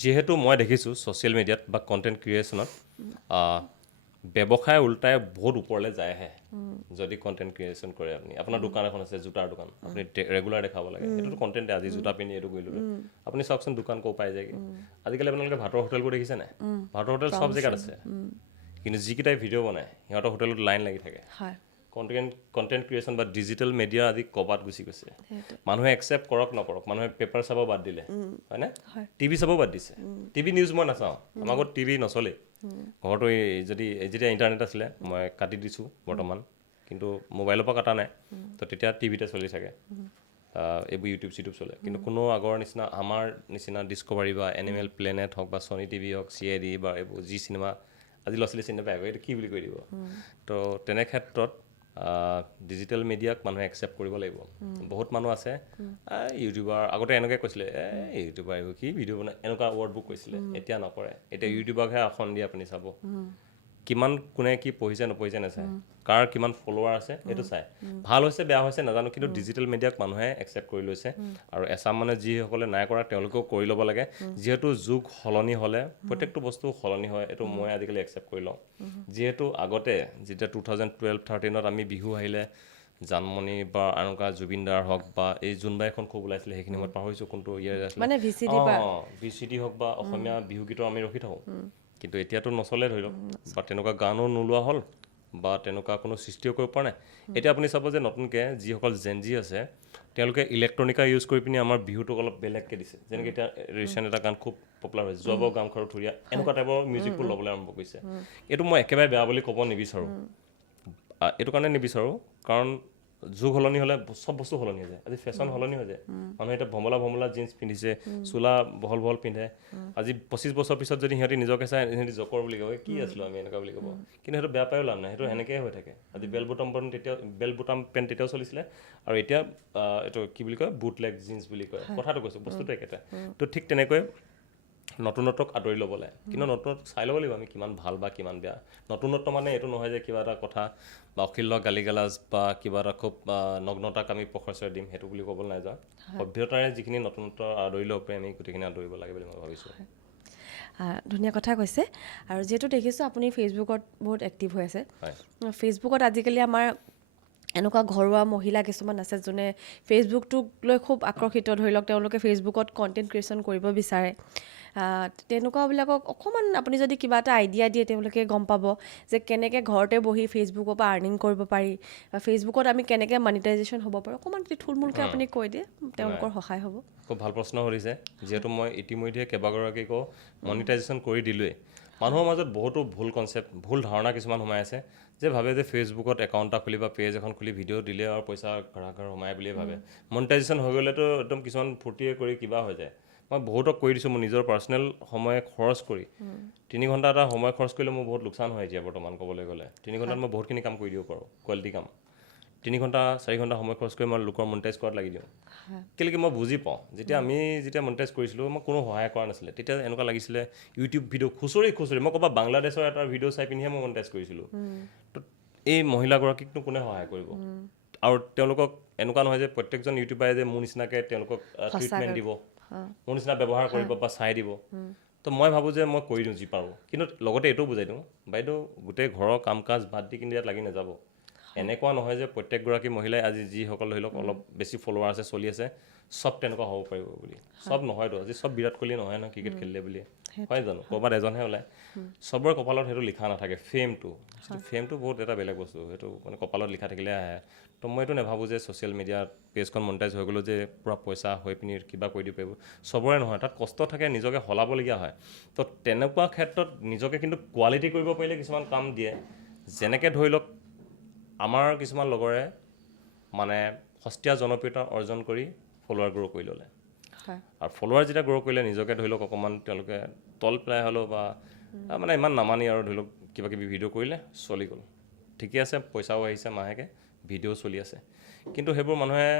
যিহেতু মই দেখিছোঁ ছ'চিয়েল মিডিয়াত বা কণ্টেণ্ট ক্ৰিয়েশ্যনত ব্যৱসায় উল্টাই বহুত ওপৰলৈ যায় আহে যদি কণ্টেণ্ট ক্ৰিয়েশ্যন কৰে। আপুনি আপোনাৰ দোকান এখন আছে, জোতাৰ দোকান, আপুনি ৰেগুলাৰ দেখাব লাগে, এইটোতো কণ্টেণ্টে। আজি জোতা পিন্ধি এইটো কৰিলোঁ, আপুনি চাওকচোন দোকান ক'ৰ পাই যায়গৈ। আজিকালি আপোনালোকে ভাতৰ হোটেলবোৰ দেখিছে নাই? ভাতৰ হোটেল চব জেগাত আছে, কিন্তু যিকেইটাই ভিডিঅ' বনায় সিহঁতৰ হোটেলত লাইন লাগি থাকে। কণ্টেণ্ট ক্ৰিয়েশ্যন বা ডিজিটেল মিডিয়া আজি ক'ৰবাত গুচি গৈছে। মানুহে একচেপ্ট কৰক নকৰক, মানুহে পেপাৰ চাব বাদ দিলে, হয়নে? টিভি চাব বাদ দিছে। টিভি নিউজ মই নাচাওঁ, আমাৰ ঘৰত টিভি নচলেই। ঘৰতো যেতিয়া ইণ্টাৰনেট আছিলে মই কাটি দিছোঁ বৰ্তমান, কিন্তু মোবাইলৰ পৰা কটা নাই। তো তেতিয়া টিভিতে চলি থাকে, এইবোৰ ইউটিউব চিউটিউব চলে। কিন্তু কোনো আগৰ নিচিনা আমাৰ নিচিনা ডিস্কভাৰী বা এনিমেল প্লেনেট হওক বা ছনী টিভি হওক, CID বা এইবোৰ যি চিনেমা আজি ল'ৰা ছোৱালী চিনি নাপায়, এইটো কি বুলি কৈ দিব। তো তেনে ক্ষেত্ৰত ডিজিটেল মিডিয়াক মানুহে একচেপ্ট কৰিব লাগিব। বহুত মানুহ আছে ইউটিউবাৰ, আগতে এনেকৈ কৈছিলে ইউটিউবাৰ এইবোৰ কি ভিডিঅ' বনায়, এনেকুৱা ৱৰ্ডবোৰ কৈছিলে। এতিয়া নকৰে, এতিয়া ইউটিউবাৰকহে আসন দিয়ে। আপুনি চাব কিমান কোনে কি পঢ়িছে নপঢ়িছে নাচায়, কাৰ কিমান ফলোৱাৰ আছে সেইটো চায়। ভাল হৈছে বেয়া হৈছে নাজানো, কিন্তু ডিজিটেল মিডিয়াক মানুহে একচেপ্ট কৰি লৈছে। আৰু এচাম মানে যিসকলে নাই কৰা তেওঁলোকেও কৰি ল'ব লাগে। যিহেতু যুগ সলনি হ'লে প্ৰত্যেকটো বস্তু সলনি হয়, এইটো মই আজিকালি একচেপ্ট কৰি লওঁ। যিহেতু আগতে যেতিয়া 2012-13 আমি বিহু আহিলে জানমণি বা এনেকুৱা জুবিনদাৰ হওক বা এই জোনবাই এখন খুব ওলাইছিলে, সেইখিনি মই পাহৰিছোঁ কোনটো ইয়েৰ আছিলে, VCD হওক বা অসমীয়া বিহু গীতৰ আমি ৰখি থাকোঁ। কিন্তু এতিয়াতো নচলে ধৰি লওক, বা তেনেকুৱা গানো নোলোৱা হ'ল বা তেনেকুৱা কোনো সৃষ্টিও কৰিব পৰা নাই। এতিয়া আপুনি চাব যে নতুনকৈ যিসকল জেনজি আছে তেওঁলোকে ইলেক্ট্ৰনিকা ইউজ কৰি পিনি আমাৰ বিহুটোক অলপ বেলেগকৈ দিছে। যেনেকৈ এতিয়া ৰিচেণ্ট এটা গান খুব পপুলাৰ হৈছে, যোৱাবাৰ গান খাৰু থুৰীয়া, এনেকুৱা টাইপৰ মিউজিকবোৰ ল'বলৈ আৰম্ভ কৰিছে। এইটো মই একেবাৰে বেয়া বুলি ক'ব নিবিচাৰোঁ। এইটো কাৰণে নিবিচাৰোঁ কাৰণ যুগ সলনি হ'লে চব বস্তু সলনি হৈ যায়। আজি ফেশ্বন সলনি হৈ যায়, মানুহে এতিয়া ভমলা জিন্স পিন্ধিছে, চোলা বহল পিন্ধে। আজি 25 বছৰ পিছত যদি সিহঁতি নিজকে চাই, সিহঁতি জকৰ বুলি ক'ব, কি আছিলোঁ আমি এনেকুৱা বুলি ক'ব। কিন্তু সেইটো বেয়া পায়ো লাভ নাই, সেইটো সেনেকৈয়ে হৈ থাকে। আজি বেল বুটাম পেণ্ট তেতিয়াও চলিছিলে, আৰু এতিয়া এইটো কি বুলি কয় বুট লেগ জিন্স বুলি কয়। কথাটো কৈছোঁ, বস্তুটো একেটা। তো ঠিক তেনেকৈ নতুনত্বক আদৰি ল'ব লাগে, কিন্তু নতুনত্ব চাই ল'ব লাগিব আমি কিমান ভাল বা কিমান বেয়া। নতুনত্ব মানে এইটো নহয় যে কিবা এটা কথা বা অখিল গালি গালাজ বা কিবা এটা খুব নগ্নতাক আমি প্ৰশস্তৰ দিম, সেইটো বুলি ক'বলৈ নাযাওঁ। সভ্যতাৰে যিখিনি নতুনত্ব আদৰি ল'ব পাৰি আমি গোটেইখিনি আদৰিব লাগে বুলি মই ভাবিছোঁ। ধুনীয়া কথা কৈছে। আৰু যিহেতু দেখিছোঁ আপুনি ফেচবুকত বহুত এক্টিভ হৈ আছে, ফেচবুকত আজিকালি আমাৰ এনেকুৱা ঘৰুৱা মহিলা কিছুমান আছে যোনে ফেচবুকটোক লৈ খুব আকৰ্ষিত। ধৰি লওক তেওঁলোকে ফেচবুকত কণ্টেণ্ট ক্ৰিয়েশ্যন কৰিব বিচাৰে, তেনেকুৱাবিলাকক অকণমান আপুনি যদি কিবা এটা আইডিয়া দিয়ে তেওঁলোকে গম পাব যে কেনেকৈ ঘৰতে বহি ফেচবুকৰ পৰা আৰ্নিং কৰিব পাৰি বা ফেচবুকত আমি কেনেকৈ মনিটাইজেশ্যন হ'ব পাৰোঁ অকণমান যদি থুলমূলকৈ আপুনি কৈ দিয়ে তেওঁলোকৰ সহায় হ'ব। খুব ভাল প্ৰশ্ন সুধিছে, যিহেতু মই ইতিমধ্যে কেইবাগৰাকীকো মনিটাইজেশ্যন কৰি দিলোঁৱেই। মানুহৰ মাজত বহুতো ভুল কনচেপ্ট, ভুল ধাৰণা কিছুমান সোমাই আছে যে ভাবে যে ফেচবুকত একাউণ্ট এটা খুলি বা পেজ এখন খুলি ভিডিঅ' দিলে আৰু পইচা ঘৰ সোমাই বুলিয়ে ভাবে। মনিটাইজেশ্যন হৈ গ'লেতো একদম কিছুমান ফূৰ্তিয়ে কৰি কিবা হৈ যায়। মই বহুতক কৰি দিছোঁ, মোৰ নিজৰ পাৰ্চনেল সময় খৰচ কৰি 3 ঘণ্টা এটা সময় খৰচ কৰিলে মোৰ বহুত লোকচান হয় এতিয়া বৰ্তমান ক'বলৈ গ'লে। 3 ঘণ্টাত মই বহুতখিনি কাম কৰি দিব পাৰোঁ, কোৱালিটি কাম। 3 ঘণ্টা 4 ঘণ্টা সময় খৰচ কৰি মই লোকৰ মনিটাইজ কৰাত লাগি দিওঁ। কেলৈকি মই বুজি পাওঁ, যেতিয়া মনিটাইজ কৰিছিলোঁ মই কোনো সহায় কৰা নাছিলে, তেতিয়া এনেকুৱা লাগিছিলে ইউটিউব ভিডিঅ' খুচৰি মই ক'ৰবাত বাংলাদেশৰ এটা ভিডিঅ' চাই পিনিহে মই মনিটাইজ কৰিছিলোঁ। তো এই মহিলাগৰাকীকনো কোনে সহায় কৰিব? আৰু তেওঁলোকক এনেকুৱা নহয় যে প্ৰত্যেকজন ইউটিউবাৰে যে মোৰ নিচিনাকৈ তেওঁলোকক ট্ৰিটমেণ্ট দিব, মোৰ নিচিনা ব্যৱহাৰ কৰিব বা চাই দিব। তো মই ভাবোঁ যে মই কৰি দিওঁ যি পাৰোঁ, কিন্তু লগতে এইটোও বুজাই দিওঁ, বাইদেউ গোটেই ঘৰৰ কাম কাজ বাদ দি কিন্তু ইয়াত লাগি নাযাব। এনেকুৱা নহয় যে প্ৰত্যেকগৰাকী মহিলাই আজি যিসকল ধৰি লওক অলপ বেছি ফলোৱাৰ আছে চলি আছে চব তেনেকুৱা হ'ব পাৰিব বুলি। চব নহয়তো, আজি চব বিৰাট কোহলি নহয় ন ক্ৰিকেট খেলিলে বুলি, হয় জানো? ক'ৰবাত এজনহে ওলায়। চবৰে কপালত সেইটো লিখা নাথাকে। ফেমটো বহুত এটা বেলেগ বস্তু, সেইটো মানে কপালত লিখা থাকিলে আহে। তো মই এইটো নাভাবোঁ যে ছ'চিয়েল মিডিয়াত পেজখন মনিটাইজ হৈ গ'লো যে পূৰা পইচা হৈ পিনি কিবা কৰি দিব পাৰিব, চবৰে নহয়। তাত কষ্ট থাকে, নিজকে সলাবলগীয়া হয়। তো তেনেকুৱা ক্ষেত্ৰত নিজকে কিন্তু কোৱালিটি কৰিব পাৰিলে কিছুমান কাম দিয়ে। যেনেকৈ ধৰি লওক আমাৰ কিছুমান লগৰে মানে সস্তীয়া জনপ্ৰিয়তা অৰ্জন কৰি ফলোৱাৰ গ্ৰ' কৰি ল'লে। আৰু ফলোৱাৰ যেতিয়া গ্ৰ' কৰিলে নিজকে ধৰি লওক অকণমান তেওঁলোকে তল পেলাই হ'লেও বা মানে ইমান নামানি আৰু ধৰি লওক কিবা কিবি ভিডিঅ' কৰিলে চলি গ'ল, ঠিকে আছে, পইচাও আহিছে মাহেকে, ভিডিঅ' চলি আছে। কিন্তু সেইবোৰ মানুহে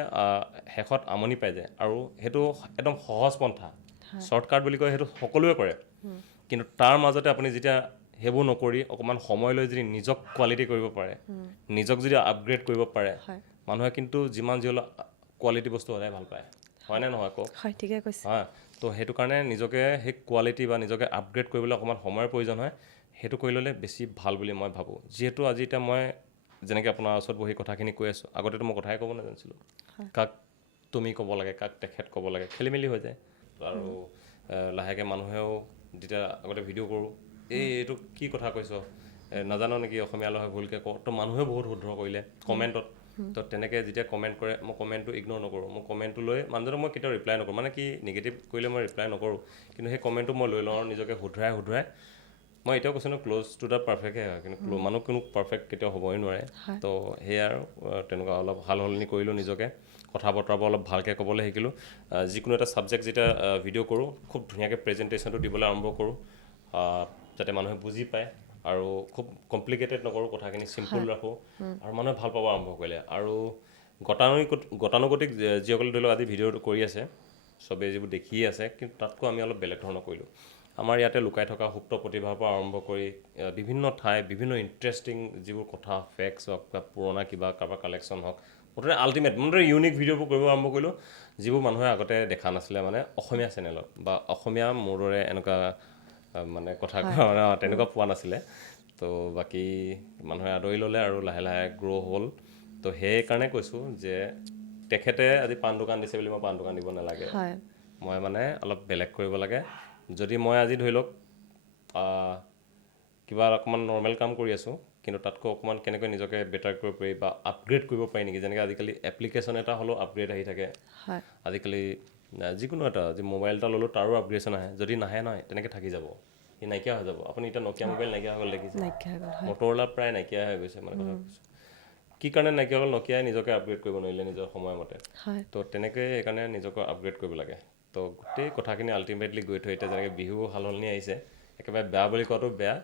শেষত আমনি পাই যায়। আৰু সেইটো একদম সহজ পন্থা, শ্বৰ্টকাট বুলি কয়, সেইটো সকলোৱে কৰে। কিন্তু তাৰ মাজতে আপুনি যেতিয়া সেইবোৰ নকৰি অকণমান সময় লৈ যদি নিজক কোৱালিটি কৰিব পাৰে, নিজক যদি আপগ্ৰেড কৰিব পাৰে, মানুহে কিন্তু যিমান যি হ'লেও কোৱালিটি বস্তু সদায় ভাল পায়, হয়নে নহয় কওক? হয়, ঠিকে কৈছে। হয়, তো সেইটো কাৰণে নিজকে সেই কোৱালিটি বা নিজকে আপগ্ৰেড কৰিবলৈ অকণমান সময়ৰ প্ৰয়োজন হয়। সেইটো কৰি ল'লে বেছি ভাল বুলি মই ভাবোঁ। যিহেতু আজি এতিয়া মই যেনেকৈ আপোনাৰ ওচৰত বহি কথাখিনি কৈ আছোঁ, আগতেতো মই কথাই ক'ব নাজানিছিলোঁ। কাক তুমি ক'ব লাগে, কাক তেখেত ক'ব লাগে, খেলি মেলি হৈ যায়। আৰু লাহেকৈ মানুহেও যেতিয়া আগতে ভিডিঅ' কৰোঁ, এইটো কি কথা কৈছ, নাজানো নেকি অসমীয়া ল'ৰাই ভুলকৈ কওঁ, তো মানুহেও বহুত শুদ্ধ কৰিলে কমেণ্টত। তো তেনেকৈ যেতিয়া কমেণ্ট কৰে মই কমেণ্টটো ইগন'ৰ নকৰোঁ, মই কমেণ্টটো লৈ মানুহজনক মই কেতিয়াও ৰিপ্লাই নকৰোঁ। মানে কি নিগেটিভ কৰিলে মই ৰিপ্লাই নকৰোঁ, কিন্তু সেই কমেণ্টটো মই লৈ লওঁ আৰু নিজকে শুধৰাই মই এতিয়াও কৈছোঁ ন ক্ল'জ টু দ্য পাৰফেক্টহে হয়, কিন্তু মানুহ কোনো পাৰফেক্ট কেতিয়াও হ'বই নোৱাৰে। তো সেয়াই আৰু তেনেকুৱা অলপ সাল সলনি কৰিলোঁ নিজকে, কথা বতৰাবোৰ অলপ ভালকৈ ক'বলৈ শিকিলোঁ। যিকোনো এটা ছাবজেক্ট যেতিয়া ভিডিঅ' কৰোঁ খুব ধুনীয়াকৈ প্ৰেজেণ্টেশ্যনটো দিবলৈ আৰম্ভ কৰোঁ, যাতে মানুহে বুজি পায়। আৰু খুব কমপ্লিকেটেড নকৰোঁ, কথাখিনি চিম্পুল ৰাখোঁ, আৰু মানুহে ভাল পাব আৰম্ভ কৰিলে। আৰু গতানুগতিক যিসকলে ধৰি লওক আজি ভিডিঅ'টো কৰি আছে, চবেই যিবোৰ দেখিয়ে আছে, কিন্তু তাতকৈ আমি অলপ বেলেগ ধৰণৰ কৰিলোঁ। আমাৰ ইয়াতে লুকাই থকা সুপ্ত প্ৰতিভাৰ পৰা আৰম্ভ কৰি বিভিন্ন ঠাই, বিভিন্ন ইণ্টাৰেষ্টিং যিবোৰ কথা, ফেক্টছ হওক বা পুৰণা কিবা কাৰোবাৰ কালেকশ্যন হওক, মুঠতে আল্টিমেট ইউনিক ভিডিঅ'বোৰ কৰিব আৰম্ভ কৰিলোঁ, যিবোৰ মানুহে আগতে দেখা নাছিলে, মানে অসমীয়া চেনেলত বা অসমীয়া মোৰ দৰে এনেকুৱা মানে কথা কোৱা তেনেকুৱা পোৱা নাছিলে। তো বাকী মানুহে আদৰি ল'লে আৰু লাহে লাহে গ্ৰ' হ'ল। তো সেইকাৰণে কৈছোঁ যে তেখেতে আজি পাণ দোকান দিছে বুলি মই পাণ দোকান দিব নালাগে। মই মানে অলপ বেলেগ কৰিব লাগে। যদি মই আজি ধৰি লওক কিবা অকণমান নৰ্মেল কাম কৰি আছোঁ, কিন্তু তাতকৈ অকণমান কেনেকৈ নিজকে বেটাৰ কৰিব পাৰি বা আপগ্ৰেড কৰিব পাৰি নেকি, যেনেকৈ আজিকালি এপ্লিকেশ্যন এটা হ'লেও আপগ্ৰেড আহি থাকে। আজিকালি যিকোনো এটা যি মোবাইল এটা ল'লেও তাৰো আপগ্ৰেডেশ্যন আহে, যদি নাহে নহয় তেনেকৈ থাকি যাব, সি নাইকিয়া হৈ যাব। আপুনি এতিয়া নকিয়া মোবাইল নাইকিয়া হৈ গ'ল দেখিছে, মটৰলা প্ৰায় নাইকিয়া হৈ গৈছে, মানে কথা কৈছোঁ। কি কাৰণে নাইকিয়া হ'ল? নকিয়াই নিজকে আপগ্ৰেড কৰিব নোৱাৰিলে নিজৰ সময়মতে। তো তেনেকৈ সেইকাৰণে নিজকে আপগ্ৰেড কৰিব লাগে। তো গোটেই কথাখিনি আল্টিমেটলি গৈ থৈ এতিয়া যেনেকৈ বিহু সালসলনি আহিছে, একেবাৰে বেয়া বুলি কোৱাটো বেয়া,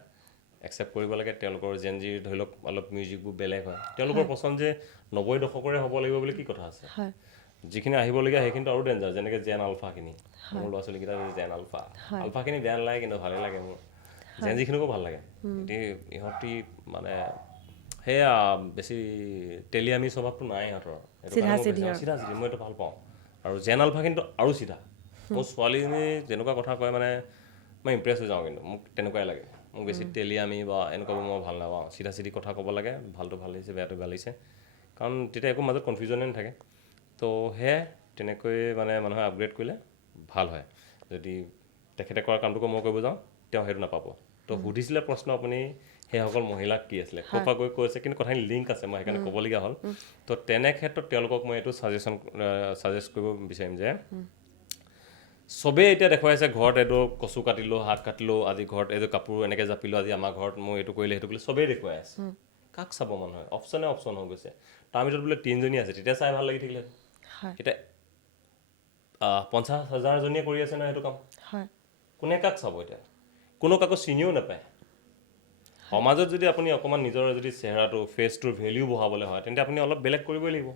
একচেপ্ট কৰিব লাগে। তেওঁলোকৰ জেনজিৰ ধৰি লওক অলপ মিউজিকবোৰ বেলেগ হয়, তেওঁলোকৰ পচন্দ যে 90 দশকৰে হ'ব লাগিব বুলি কি কথা আছে? যিখিনি আহিবলগীয়া সেইখিনিতো আৰু ডেঞ্জাৰ, যেনেকৈ জেন আলফাখিনি। মোৰ ল'ৰা ছোৱালীকেইটা জেন আলফাখিনি বেয়া নালাগে, কিন্তু ভালেই লাগে মোৰ। জেনজিখিনিকো ভাল লাগে। ইহঁতি মানে সেয়া বেছি তেলিয়ামি স্বভাৱটো নাই ইহঁতৰ, চিধা চিধি, মই এইটো ভাল পাওঁ। আৰু জেন আলফা কিন্তু আৰু চিধা। মোৰ ছোৱালীজনী যেনেকুৱা কথা কয় মানে মই ইমপ্ৰেছ হৈ যাওঁ, কিন্তু মোক তেনেকুৱাই লাগে। মোক বেছি তেলিয়ামি বা এনেকুৱাবোৰ মই ভাল নাপাওঁ, চিধা চিধি কথা ক'ব লাগে, ভালটো ভাল হৈছে, বেয়াটো ভাল হৈছে, কাৰণ তেতিয়া একো মাজত কনফিউজনে নাথাকে। তো সেয়াই তেনেকৈ মানে মানুহে আপগ্ৰেড কৰিলে ভাল হয়। যদি তেখেতে কৰা কামটোকো মই কৰিব যাওঁ তেওঁ সেইটো নাপাব তো সুধিছিলে প্ৰশ্ন আপুনি সেইসকল মহিলাক কি আছিলে ক'ৰ পৰা গৈ কৈছে কিন্তু কথাখিনি লিংক আছে মই সেইকাৰণে ক'বলগীয়া হ'ল তো তেনে ক্ষেত্ৰত তেওঁলোকক মই এইটো ছাজেষ্ট কৰিব বিচাৰিম যে চবেই এতিয়া দেখুৱাইছে ঘৰত এইটো কচু কাটিলোঁ শাক কাটিলোঁ আজি ঘৰত এইটো কাপোৰ এনেকৈ জাপিলোঁ আজি আমাৰ ঘৰত মই এইটো কৰিলে সেইটো কৰিলে চবেই দেখুৱাই আছে কাক চাব মানুহে অপশ্যন হৈ গৈছে তাৰ ভিতৰত বোলে 3জনী আছে তেতিয়া চাই ভাল লাগি থাকিলে হয় এতিয়া 50,000জনীয়ে কৰি আছে ন সেইটো কাম হয় কোনে কাক চাব এতিয়া কোনো কাকো চিনিও নাপায় সমাজত যদি আপুনি অকণমান নিজৰ যদি চেহেৰাটো ফেচটোৰ ভেলিউ বঢ়াবলৈ হয় তেন্তে আপুনি অলপ বেলেগ কৰিবই লাগিব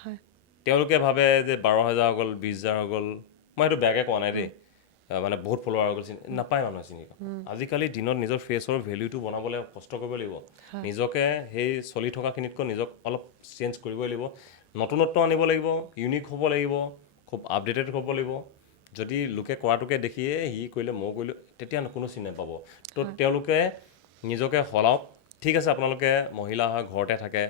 হয় তেওঁলোকে ভাবে যে 12,000 হৈ গ'ল 20,000 হৈ গ'ল মই সেইটো বেয়াকৈ কোৱা নাই দেই মানে বহুত ফলোৱাৰ হৈ গ'ল নাপায় মানুহে চিনি আজিকালি দিনত নিজৰ ফেচৰ ভেলিউটো বনাবলৈ কষ্ট কৰিব লাগিব নিজকে সেই চলি থকাখিনিতকৈ নিজক অলপ চেঞ্জ কৰিবই লাগিব নতুনত্ব আনিব লাগিব ইউনিক হ'ব লাগিব খুব আপডেটেড হ'ব লাগিব যদি লোকে কৰাটোকে দেখিয়ে সি কৰিলে মই কৰিলোঁ তেতিয়া কোনো চিনি নাপাব তো তেওঁলোকে নিজকে সলাওক ঠিক আছে আপোনালোকে মহিলা হয় ঘৰতে থাকে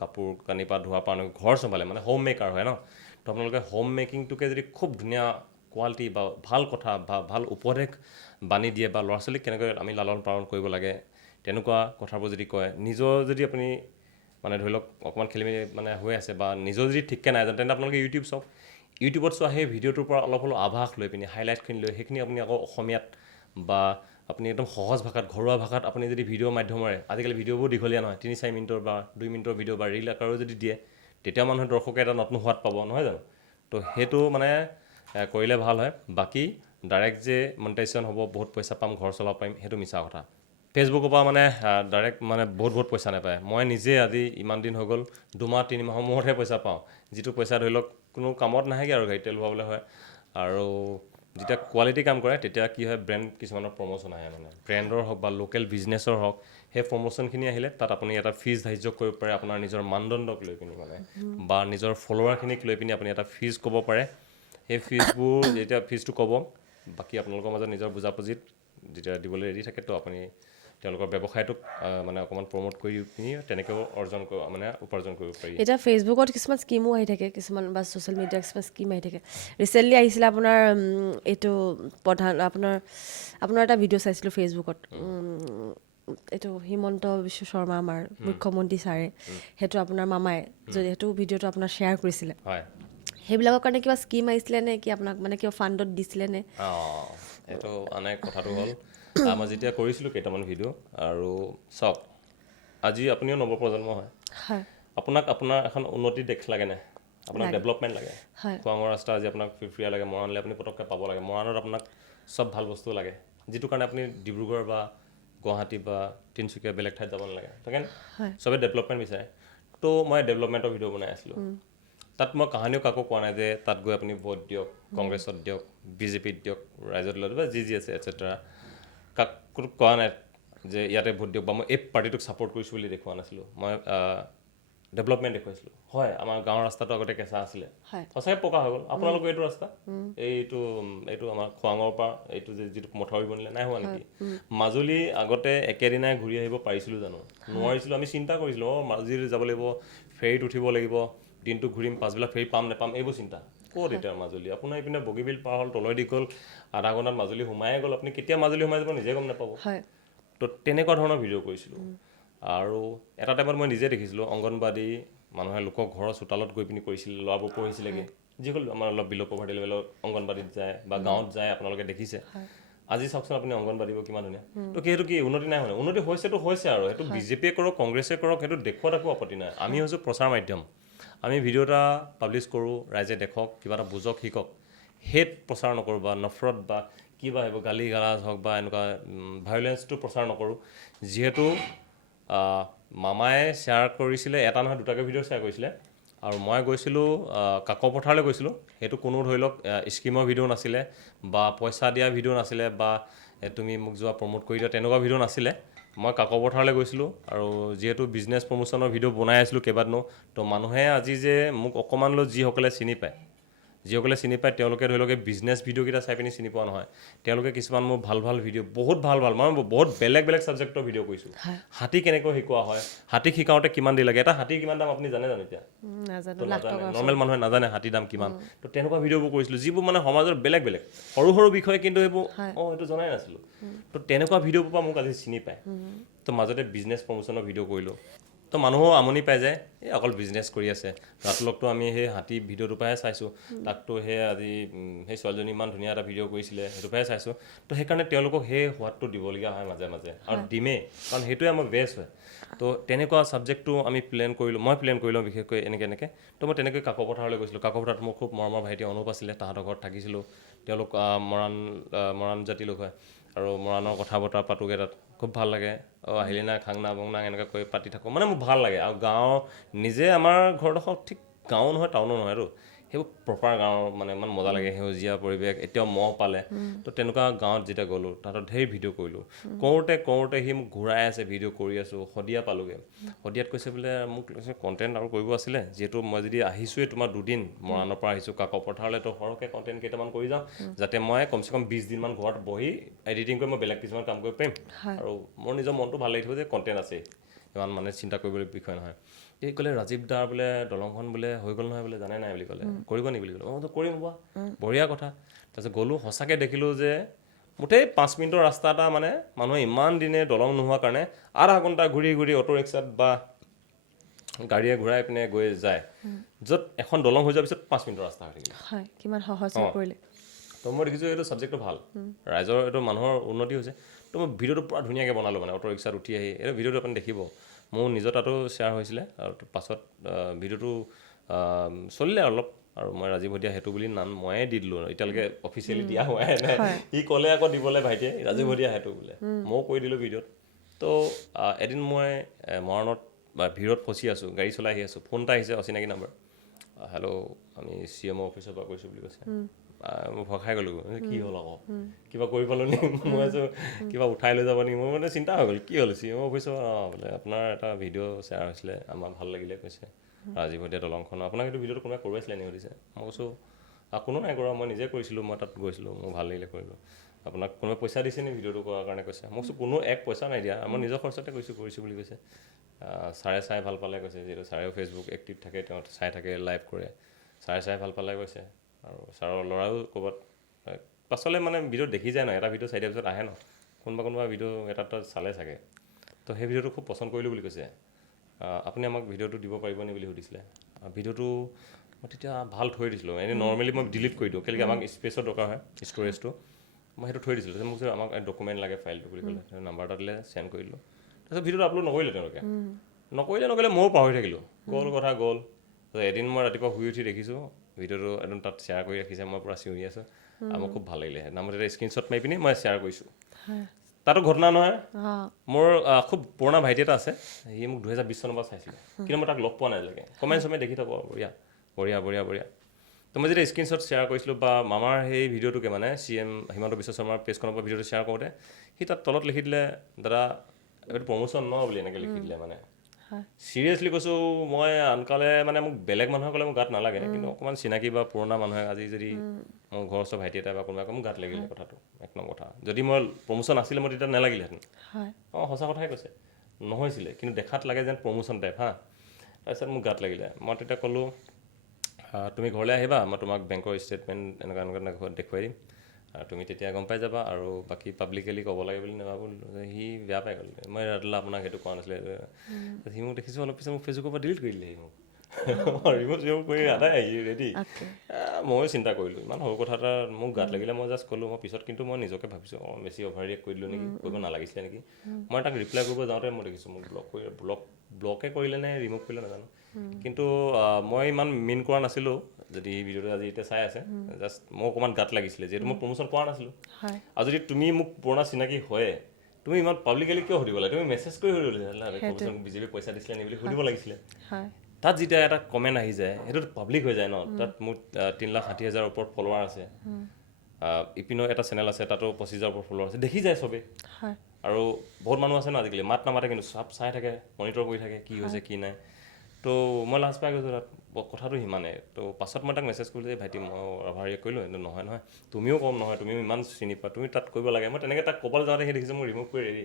কাপোৰ কানি পৰা ধোৱা পৰা ঘৰ চম্ভালে মানে হোম মেকাৰ হয় ন তো আপোনালোকে হোম মেকিংটোকে যদি খুব ধুনীয়া কোৱালিটি বা ভাল কথা বা ভাল উপদেশ বানি দিয়ে বা ল'ৰা ছোৱালীক কেনেকৈ আমি লালন পালন কৰিব লাগে তেনেকুৱা কথাবোৰ যদি কয় নিজৰ যদি আপুনি মানে ধৰি লওক অকণমান খেলি মেলি মানে হৈ আছে বা নিজৰ যদি ঠিককৈ নাই জানে তেন্তে আপোনালোকে ইউটিউব চাওক ইউটিউবত চোৱা সেই ভিডিঅ'টোৰ পৰা অলপ অলপ আভাস লৈ পিনি হাইলাইটখিনি লৈ সেইখিনি আপুনি আকৌ অসমীয়াত বা আপুনি একদম সহজ ভাষাত ঘৰুৱা ভাষাত আপুনি যদি ভিডিঅ' মাধ্যমেৰে আজিকালি ভিডিঅ'বোৰ দীঘলীয়া নহয় 3-4 মিনিটৰ বা 2 মিনিটৰ ভিডিঅ' বা ৰিল আকাৰেও যদি দিয়ে তেতিয়া মানুহে দৰ্শকে এটা নতুন সোৱাদ পাব নহয় জানো তো সেইটো মানে কৰিলে ভাল হয় বাকী ডাইৰেক্ট যে মনিটাইজেশ্যন হ'ব বহুত পইচা পাম ঘৰ চলাব পাৰিম সেইটো মিছা কথা ফেচবুকৰ পৰা মানে ডাইৰেক্ট মানে বহুত পইচা নাপায় মই নিজে আজি ইমান দিন হৈ গ'ল 2-3 মাহৰ মূৰতহে পইচা পাওঁ যিটো পইচা ধৰি লওক কোনো কামত নাহেগৈ আৰু গাড়ী তেল ভৰাবলৈ হয় আৰু যেতিয়া কোৱালিটি কাম কৰে তেতিয়া কি হয় ব্ৰেণ্ড কিছুমানৰ প্ৰমোশ্যন আহে মানে ব্ৰেণ্ডৰ হওক বা লোকেল বিজনেছৰ হওক সেই প্ৰমোশ্যনখিনি আহিলে তাত আপুনি এটা ফিজ ধাৰ্য কৰিব পাৰে আপোনাৰ নিজৰ মানদণ্ডক লৈ পিনি মানে বা নিজৰ ফলোৱাৰখিনিক লৈ পিনি আপুনি এটা ফিজ ক'ব পাৰে সেই ফিজবোৰ যেতিয়া ফিজটো ক'ব বাকী আপোনালোকৰ মাজত নিজৰ বুজাবুজিত যেতিয়া দিবলৈ ৰেডি থাকে তো আপুনি তেওঁলোকৰ ব্যৱসায়টোক মানে অকণমান প্ৰমোট কৰি পিনি তেনেকৈও উপাৰ্জন কৰিব পাৰি এতিয়া ফেচবুকত কিছুমান স্কিমো আহি থাকে কিছুমান বা ছ'চিয়েল মিডিয়াত কিছুমান স্কিম আহি থাকে ৰিচেণ্টলি আহিছিলে আপোনাৰ এইটো আপোনাৰ এটা ভিডিঅ' চাইছিলোঁ ফেচবুকত এইটো হিমন্ত বিশ্ব শৰ্মা আমাৰ মুখ্যমন্ত্ৰী ছাৰে সেইটো আপোনাৰ মামাই যদি সেইটো ভিডিঅ'টো আপোনাৰ শ্বেয়াৰ কৰিছিলে হয় সেইবিলাকৰ কাৰণে কিবা স্কিম আহিছিলে নে কি আপোনাক মানে কিবা ফাণ্ডত দিছিলে নে এইটো আনে কথাটো হ'ল মই যেতিয়া কৰিছিলোঁ কেইটামান ভিডিঅ' আৰু চাওক আজি আপুনিও নৱপ্ৰজন্ম হয় হয় আপোনাক আপোনাৰ এখন উন্নতি দেশ লাগে নাই আপোনাক ডেভেলপমেণ্ট লাগে হয় খোৱাঙৰ ৰাস্তা আজি আপোনাক ফ্ৰীয়া লাগে মৰাণলৈ আপুনি পটককৈ পাব লাগে মৰাণত আপোনাক চব ভাল বস্তু লাগে যিটো কাৰণে আপুনি ডিব্ৰুগড় বা গুৱাহাটী বা তিনিচুকীয়া বেলেগ ঠাইত যাব নালাগে তাকে চবে ডেভেলপমেণ্ট বিচাৰে তো মই ডেভেলপমেণ্টৰ ভিডিঅ' বনাই আছিলোঁ তাত মই কাহানিও কাকো কোৱা নাই যে তাত গৈ আপুনি ভোট দিয়ক কংগ্ৰেছত দিয়ক বিজেপিত দিয়ক ৰাইজত লৈ বা যি আছে এটচেট্ৰা কাকো কোৱা নাই যে ইয়াতে ভোট দিয়ক বা মই এই পাৰ্টিটোক ছাপৰ্ট কৰিছোঁ বুলি দেখুওৱা নাছিলোঁ মই ডেভেলপমেণ্ট দেখুৱাইছিলোঁ হয় আমাৰ গাঁৱৰ ৰাস্তাটো আগতে কেঁচা আছিলে সঁচাকৈ পকা হৈ গ'ল আপোনালোকৰ এইটো ৰাস্তা এইটো আমাৰ খোৱাঙৰ পৰা এইটো যিটো মথাউৰি বনিলে নাই হোৱা নেকি মাজুলী আগতে একেদিনাই ঘূৰি আহিব পাৰিছিলোঁ জানো নোৱাৰিছিলোঁ আমি চিন্তা কৰিছিলোঁ মাজুলী যাব লাগিব ফেৰীত উঠিব লাগিব দিনটো ঘূৰিম পাছবেলা ফেৰী পাম নেপাম এইবোৰ চিন্তা ক'ত এতিয়া মাজুলী আপোনাৰ এইপিনে বগীবিল পাৰ হ'ল তলেদি গ'ল আধা ঘণ্টাত মাজুলী সোমাই গ'ল আপুনি কেতিয়া মাজুলী সোমাই যাব নিজে গম নাপাব তো তেনেকুৱা ধৰণৰ ভিডিঅ' কৰিছিলোঁ আৰু এটা টাইমত মই নিজে দেখিছিলোঁ অংগনবাদী মানুহে লোকৰ ঘৰৰ চোতালত গৈ পিনি কৰিছিলে ল'ৰাবোৰ পঢ়িছিলেগৈ যিসকল আমাৰ অলপ বিল' পভাৰ্টি লেভেলৰ অংগনবাদীত যায় বা গাঁৱত যায় আপোনালোকে দেখিছে আজি চাওকচোন আপুনি অংগনবাদীবোৰ কিমান ধুনীয়া তো সেইটো কি উন্নতি নাই হোৱা উন্নতি হৈছেতো হৈছে আৰু সেইটো বিজেপিয়ে কৰক কংগ্ৰেছে কৰক সেইটো দেখুৱাত একো আপত্তি নাই আমি হৈছোঁ প্ৰচাৰ মাধ্যম আমি ভিডিঅ' এটা পাব্লিছ কৰোঁ ৰাইজে দেখক কিবা এটা বুজক শিকক হেট প্ৰচাৰ নকৰোঁ বা নফৰত বা কিবা এইবোৰ গালি গালাজ হওক বা এনেকুৱা ভায়লেঞ্চটো প্ৰচাৰ নকৰোঁ যিহেতু মামাই শ্বেয়াৰ কৰিছিলে এটা নহয় দুটাকৈ ভিডিঅ' শ্বেয়াৰ কৰিছিলে আৰু মই গৈছিলোঁ কাকপথাৰলৈ গৈছিলোঁ সেইটো কোনো ধৰি লওক স্কিমৰ ভিডিঅ' নাছিলে বা পইচা দিয়া ভিডিঅ' নাছিলে বা তুমি মোক যোৱা প্ৰমোট কৰি দিয়া তেনেকুৱা ভিডিঅ' নাছিলে মই কাকপথাৰলৈ গৈছিলোঁ আৰু যিহেতু বিজনেছ প্ৰমোশ্যনৰ ভিডিঅ' বনাই আছিলোঁ কেইবাদিনো তো মানুহে আজি যে মোক অকণমানলৈ যিসকলে চিনি পায় যিসকলে চিনি পায় তেওঁলোকে ধৰি লওক বিজনেছ ভিডিঅ'কেইটা চাই পিনি চিনি পোৱা নহয় তেওঁলোকে কিছুমান মোৰ ভাল ভাল ভিডিঅ' বহুত ভাল মই বহুত বেলেগ বেলেগ ছাবজেক্টৰ ভিডিঅ' কৰিছোঁ হাতী কেনেকৈ শিকোৱা হয় হাতীক শিকাওঁতে কিমান দেৰি লাগে এটা হাতীৰ কিমান দাম আপুনি জানে জানো এতিয়া নাজানো লাখ টকা নৰ্মেল মানুহে নাজানে হাতীৰ দাম কিমান তো তেনেকুৱা ভিডিঅ'বোৰ কৰিছিলোঁ যিবোৰ মানে সমাজৰ বেলেগ বেলেগ সৰু সৰু বিষয় কিন্তু সেইবোৰ এইটো জনাই নাছিলোঁ তো তেনেকুৱা ভিডিঅ'বোৰ পৰা মোক আজি চিনি পায় তো মাজতে বিজনেছ প্ৰমোশ্যনৰ ভিডিঅ' কৰিলোঁ তো মানুহো আমনি পাই যায় এই অকল বিজনেছ কৰি আছে ৰাতুলকতো আমি সেই হাতী ভিডিঅ'টোৰ পৰাহে চাইছোঁ তাকতো সেই আজি সেই ছোৱালীজনী ইমান ধুনীয়া এটা ভিডিঅ' কৰিছিলে সেইটোৰ পৰাহে চাইছোঁ তো সেইকাৰণে তেওঁলোকক সেই সোৱাদটো দিবলগীয়া হয় মাজে মাজে আৰু দিমেই কাৰণ সেইটোৱে আমাৰ বেষ্ট হয় তো তেনেকুৱা ছাবজেক্টটো আমি মই প্লেন কৰিলোঁ বিশেষকৈ এনেকৈ তো মই তেনেকৈ কাকো পথাৰলৈ গৈছিলোঁ কাকো পথাৰত মোৰ খুব মৰমৰ ভাইটি অনুপ আছিলে তাহাঁতৰ ঘৰত থাকিছিলোঁ তেওঁলোক মৰাণ জাতি লোক হয় আৰু মৰাণৰ কথা বতৰা পাতোগৈ তাত খুব ভাল লাগে আহিলি না খাংনা বংনা এনেকৈ কৈ পাতি থাকোঁ মানে মোৰ ভাল লাগে আৰু গাঁৱৰ নিজে আমাৰ ঘৰডোখৰ ঠিক গাঁও নহয় টাউনো নহয় আৰু সেইবোৰ প্ৰপাৰ গাঁৱৰ মানে ইমান মজা লাগে সেউজীয়া পৰিৱেশ এতিয়াও মহ পালে তো তেনেকুৱা গাঁৱত যেতিয়া গ'লোঁ তাহাঁতৰ ঢেৰ ভিডিঅ' কৰিলোঁ কৰোঁতে সি মোক ঘূৰাই আছে ভিডিঅ' কৰি আছোঁ শদিয়া পালোগৈ শদিয়াত কৈছে বোলে মোক কণ্টেণ্ট আৰু কৰিব আছিলে যিহেতু মই যদি আহিছোঁৱেই তোমাৰ দুদিন মৰাণৰ পৰা আহিছোঁ কাকো পথাৰলৈ তো সৰহকৈ কণ্টেণ্ট কেইটামান কৰি যাওঁ যাতে মই কমচে কম 20 দিনমান ঘৰত বহি এডিটিং কৰি মই বেলেগ কিছুমান কাম কৰিব পাৰিম আৰু মোৰ নিজৰ মনটো ভাল লাগি থাকিব যে কণ্টেণ্ট আছে ইমান মানে চিন্তা কৰিবলগীয়া বিষয় নহয় এই ক'লে ৰাজীৱ দাৰ বোলে দলংখন বোলে হৈ গ'ল নহয় বোলে জানে নাই বুলি ক'লে কৰিব নি বুলি ক'লে মই কৰিম বা বঢ়িয়া কথা তাৰপিছত গ'লোঁ সঁচাকৈ দেখিলোঁ যে মুঠেই 5 মিনিটৰ ৰাস্তা এটা মানে মানুহে ইমান দিনে দলং নোহোৱাৰ কাৰণে আধা ঘণ্টা ঘূৰি ঘূৰি অ'টো ৰিক্সাত বা গাড়ীয়ে ঘূৰাই পিনে গৈ যায় য'ত এখন দলং হৈ যোৱাৰ পিছত 5 মিনিটৰ ৰাস্তা হৈ থাকিলে কিমান সহজ হৈ পৰিলে তো মই দেখিছোঁ এইটো ছাবজেক্টটো ভাল ৰাইজৰ এইটো মানুহৰ উন্নতি হৈছে তো মই ভিডিঅ'টো পূৰা ধুনীয়াকৈ বনালোঁ মানে অ'টো ৰিক্সাত উঠি আহি এইটো ভিডিঅ'টো আপুনি দেখিব মোৰ নিজৰ তাতো শ্বেয়াৰ হৈছিলে আৰু পাছত ভিডিঅ'টো চলিলে অলপ আৰু মই ৰাজীৱ শদিয়া সেইটো বুলি নাম ময়ে দি দিলোঁ এতিয়ালৈকে অফিচিয়েলি দিয়া হোৱাই নাই সি ক'লে আকৌ দিবলৈ ভাইটিয়ে ৰাজীৱ শদিয়া সেইটো বোলে ময়ো কৈ দিলোঁ ভিডিঅ'ত তো এদিন মই মৰাণত ভিৰত ফচি আছোঁ গাড়ী চলাই আহি আছোঁ ফোন এটা আহিছে অচিনাকি নাম্বাৰ হেল্ল' আমি CM অফিচৰ পৰা কৈছোঁ বুলি কৈছে মই ভয় খাই গ'লোঁ কি হ'ল আকৌ কিবা কৰি পালোঁ নি মই আছোঁ কিবা উঠাই লৈ যাব নেকি মোৰ মানে চিন্তা হৈ গ'ল কি হ'ল CM অফিচৰ বোলে আপোনাৰ এটা ভিডিঅ' শ্বেয়াৰ হৈছিলে আমাৰ ভাল লাগিলে কৈছে ৰাজীৱ শদিয়া দলংখন আপোনাক এইটো ভিডিঅ'টো কোনোবাই কৰোৱাইছিলে নি সুধিছে মই কৈছোঁ কোনো নাই কৰা মই নিজে কৰিছিলোঁ মই তাত গৈছিলোঁ মোৰ ভাল লাগিলে কৰিলোঁ আপোনাক কোনোবাই পইচা দিছে নি ভিডিঅ'টো কৰাৰ কাৰণে কৈছে মই কৈছোঁ কোনো পইচা নাই দিয়া মই নিজৰ খৰচতে কৰিছোঁ বুলি কৈছে ছাৰে চাই ভাল পালে কৈছে যিহেতু ছাৰেও ফেচবুক এক্টিভ থাকে তেওঁ চাই থাকে লাইভ কৰে ছাৰে চাই ভাল পালে কৈছে আৰু ছাৰৰ ল'ৰাও ক'ৰবাত পাছলৈ মানে ভিডিঅ' দেখি যায় ন এটা ভিডিঅ' চাই দিয়াৰ পিছত আহে ন কোনোবা ভিডিঅ' এটা চালে চাগে তো সেই ভিডিঅ'টো খুব পচন্দ কৰিলোঁ বুলি কৈছে আপুনি আমাক ভিডিঅ'টো দিব পাৰিব নি বুলি সুধিছিলে ভিডিঅ'টো মই তেতিয়া ভাল থৈ দিছিলোঁ এনেই নৰ্মেলি মই ডিলিট কৰি দিওঁ কেলৈ আমাক স্পেচৰ দৰকাৰ হয় ষ্ট'ৰেজটো মই সেইটো থৈ দিছিলোঁ মোক আমাক ডকুমেণ্ট লাগে ফাইলটো বুলি ক'লে নাম্বাৰ এটা দিলে চেণ্ড কৰি দিলোঁ তাৰপিছত ভিডিঅ'টো আপলোড নকৰিলে তেওঁলোকে নকৰিলে ময়ো পাহৰি থাকিলোঁ গ'ল কথা গ'ল এদিন মই ৰাতিপুৱা শুই উঠি দেখিছোঁ ভিডিঅ'টো একদম তাত শ্বেয়াৰ কৰি ৰাখিছে মই পূৰা চিঞৰি আছোঁ আৰু মোৰ খুব ভাল লাগিলে নামত এটা স্ক্ৰীনশ্বট মাৰি পিনি মই শ্বেয়াৰ কৰিছোঁ তাতো ঘটনা নহয় মোৰ খুব পুৰণা ভাইটি এটা আছে সি মোক 2020 চনৰ পৰা চাইছিলে কিন্তু মই তাক লগ পোৱা নাই আজিলৈকে কমেণ্ট চমেণ্ট দেখি থাকোঁ বঢ়িয়া তো মই যেতিয়া স্ক্ৰীনশ্বট শ্বেয়াৰ কৰিছিলোঁ বা মামাৰ সেই ভিডিঅ'টোকে মানে CM হিমন্ত বিশ্ব শৰ্মাৰ পেজখনৰ পৰা ভিডিঅ'টো শ্বেয়াৰ কৰোঁতে সি তাত তলত লিখি দিলে দাদা এইটো প্ৰমোশ্যন ন বুলি এনেকৈ লিখি দিলে মানে চিৰিয়াছলি কৈছোঁ মই আনকালে মানে মোক বেলেগ মানুহে ক'লে মোৰ গাত নালাগে কিন্তু অকণমান চিনাকি বা পুৰণা মানুহে আজি যদি মোৰ ঘৰৰ ওচৰ ভাইটি এটা বা কোনোবাই মোৰ গাত লাগিলে কথাটো এক নম্বৰ কথা যদি মই প্ৰমোশ্যন আছিলে মই তেতিয়া নালাগিলেহেঁতেন সঁচা কথাই কৈছে নহৈছিলে কিন্তু দেখাত লাগে যেন প্ৰমোশ্যন টাইপ তাৰপিছত মোক গাত লাগিলে মই তেতিয়া ক'লোঁ তুমি ঘৰলৈ আহিবা মই তোমাক বেংকৰ ষ্টেটমেণ্ট এনেকুৱা দেখুৱাই দিম তুমি তেতিয়া গম পাই যাবা আৰু বাকী পাব্লিকেলি ক'ব লাগে বুলি নাভাবোঁ সি বেয়া পাই গ'ল মই ৰাতিলৈ আপোনাক সেইটো কোৱা নাছিলে সি মোক দেখিছোঁ অলপ পিছত মোক ফেচবুকৰ পৰা ডিলিট কৰি দিলে সি মোক ৰিম'ভ কৰি আদায় আহি ৰেডি ময়ো চিন্তা কৰিলোঁ ইমান সৰু কথা এটা মোক গাত লাগিলে মই জাষ্ট ক'লোঁ মই পিছত কিন্তু মই নিজকে ভাবিছোঁ বেছি অভাৰ ৰিয়েক্ট কৰি দিলোঁ নেকি কৰিব নালাগিছিলে নেকি মই তাক ৰিপ্লাই কৰিব যাওঁতে মই দেখিছোঁ মোক ব্লকে কৰিলে নে ৰিমুভ কৰিলে নাজানো কিন্তু মই ইমান মিন কৰা নাছিলোঁ যদি ভিডিঅ'টো আজি এতিয়া চাই আছে জাষ্ট মোক অকণমান গাত লাগিছিলে যিহেতু মই প্ৰমোশ্যন কৰা নাছিলোঁ আৰু যদি তুমি মোক পুৰণা চিনাকি হয় তুমি ইমান পাব্লিকেলি কিয় সুধিব লাগে তুমি মেছেজ কৰি সুধিব লাগিছিলে বিজেপি পইচা দিছিলে নি বুলি সুধিব লাগিছিলে তাত যেতিয়া এটা কমেণ্ট আহি যায় সেইটো পাব্লিক হৈ যায় ন তাত মোৰ 3,60,000 ওপৰত ফলোৱাৰ আছে ইপিনৰ এটা চেনেল আছে তাতো 25,000 ওপৰত ফলোৱাৰ আছে দেখি যায় চবেই আৰু বহুত মানুহ আছে ন আজিকালি মাত নামাতে কিন্তু চব চাই থাকে মনিটৰ কৰি থাকে কি হৈছে কি নাই তো মই লাজ পাই গৈছোঁ তাত কথাটো সিমানে তো পাছত মই তাক মেছেজ কৰিলোঁ যে ভাইটি মই অভাৰ ৰিয়েক্ট কৰিলোঁ কিন্তু নহয় নহয় তুমিও কম নহয় তুমিও ইমান চিনি পোৱা তুমি তাত কৰিব লাগে মই তেনেকৈ তাক ক'বলৈ যাওঁতে সি দেখিছে মই ৰিমুভ কৰি ৰেডি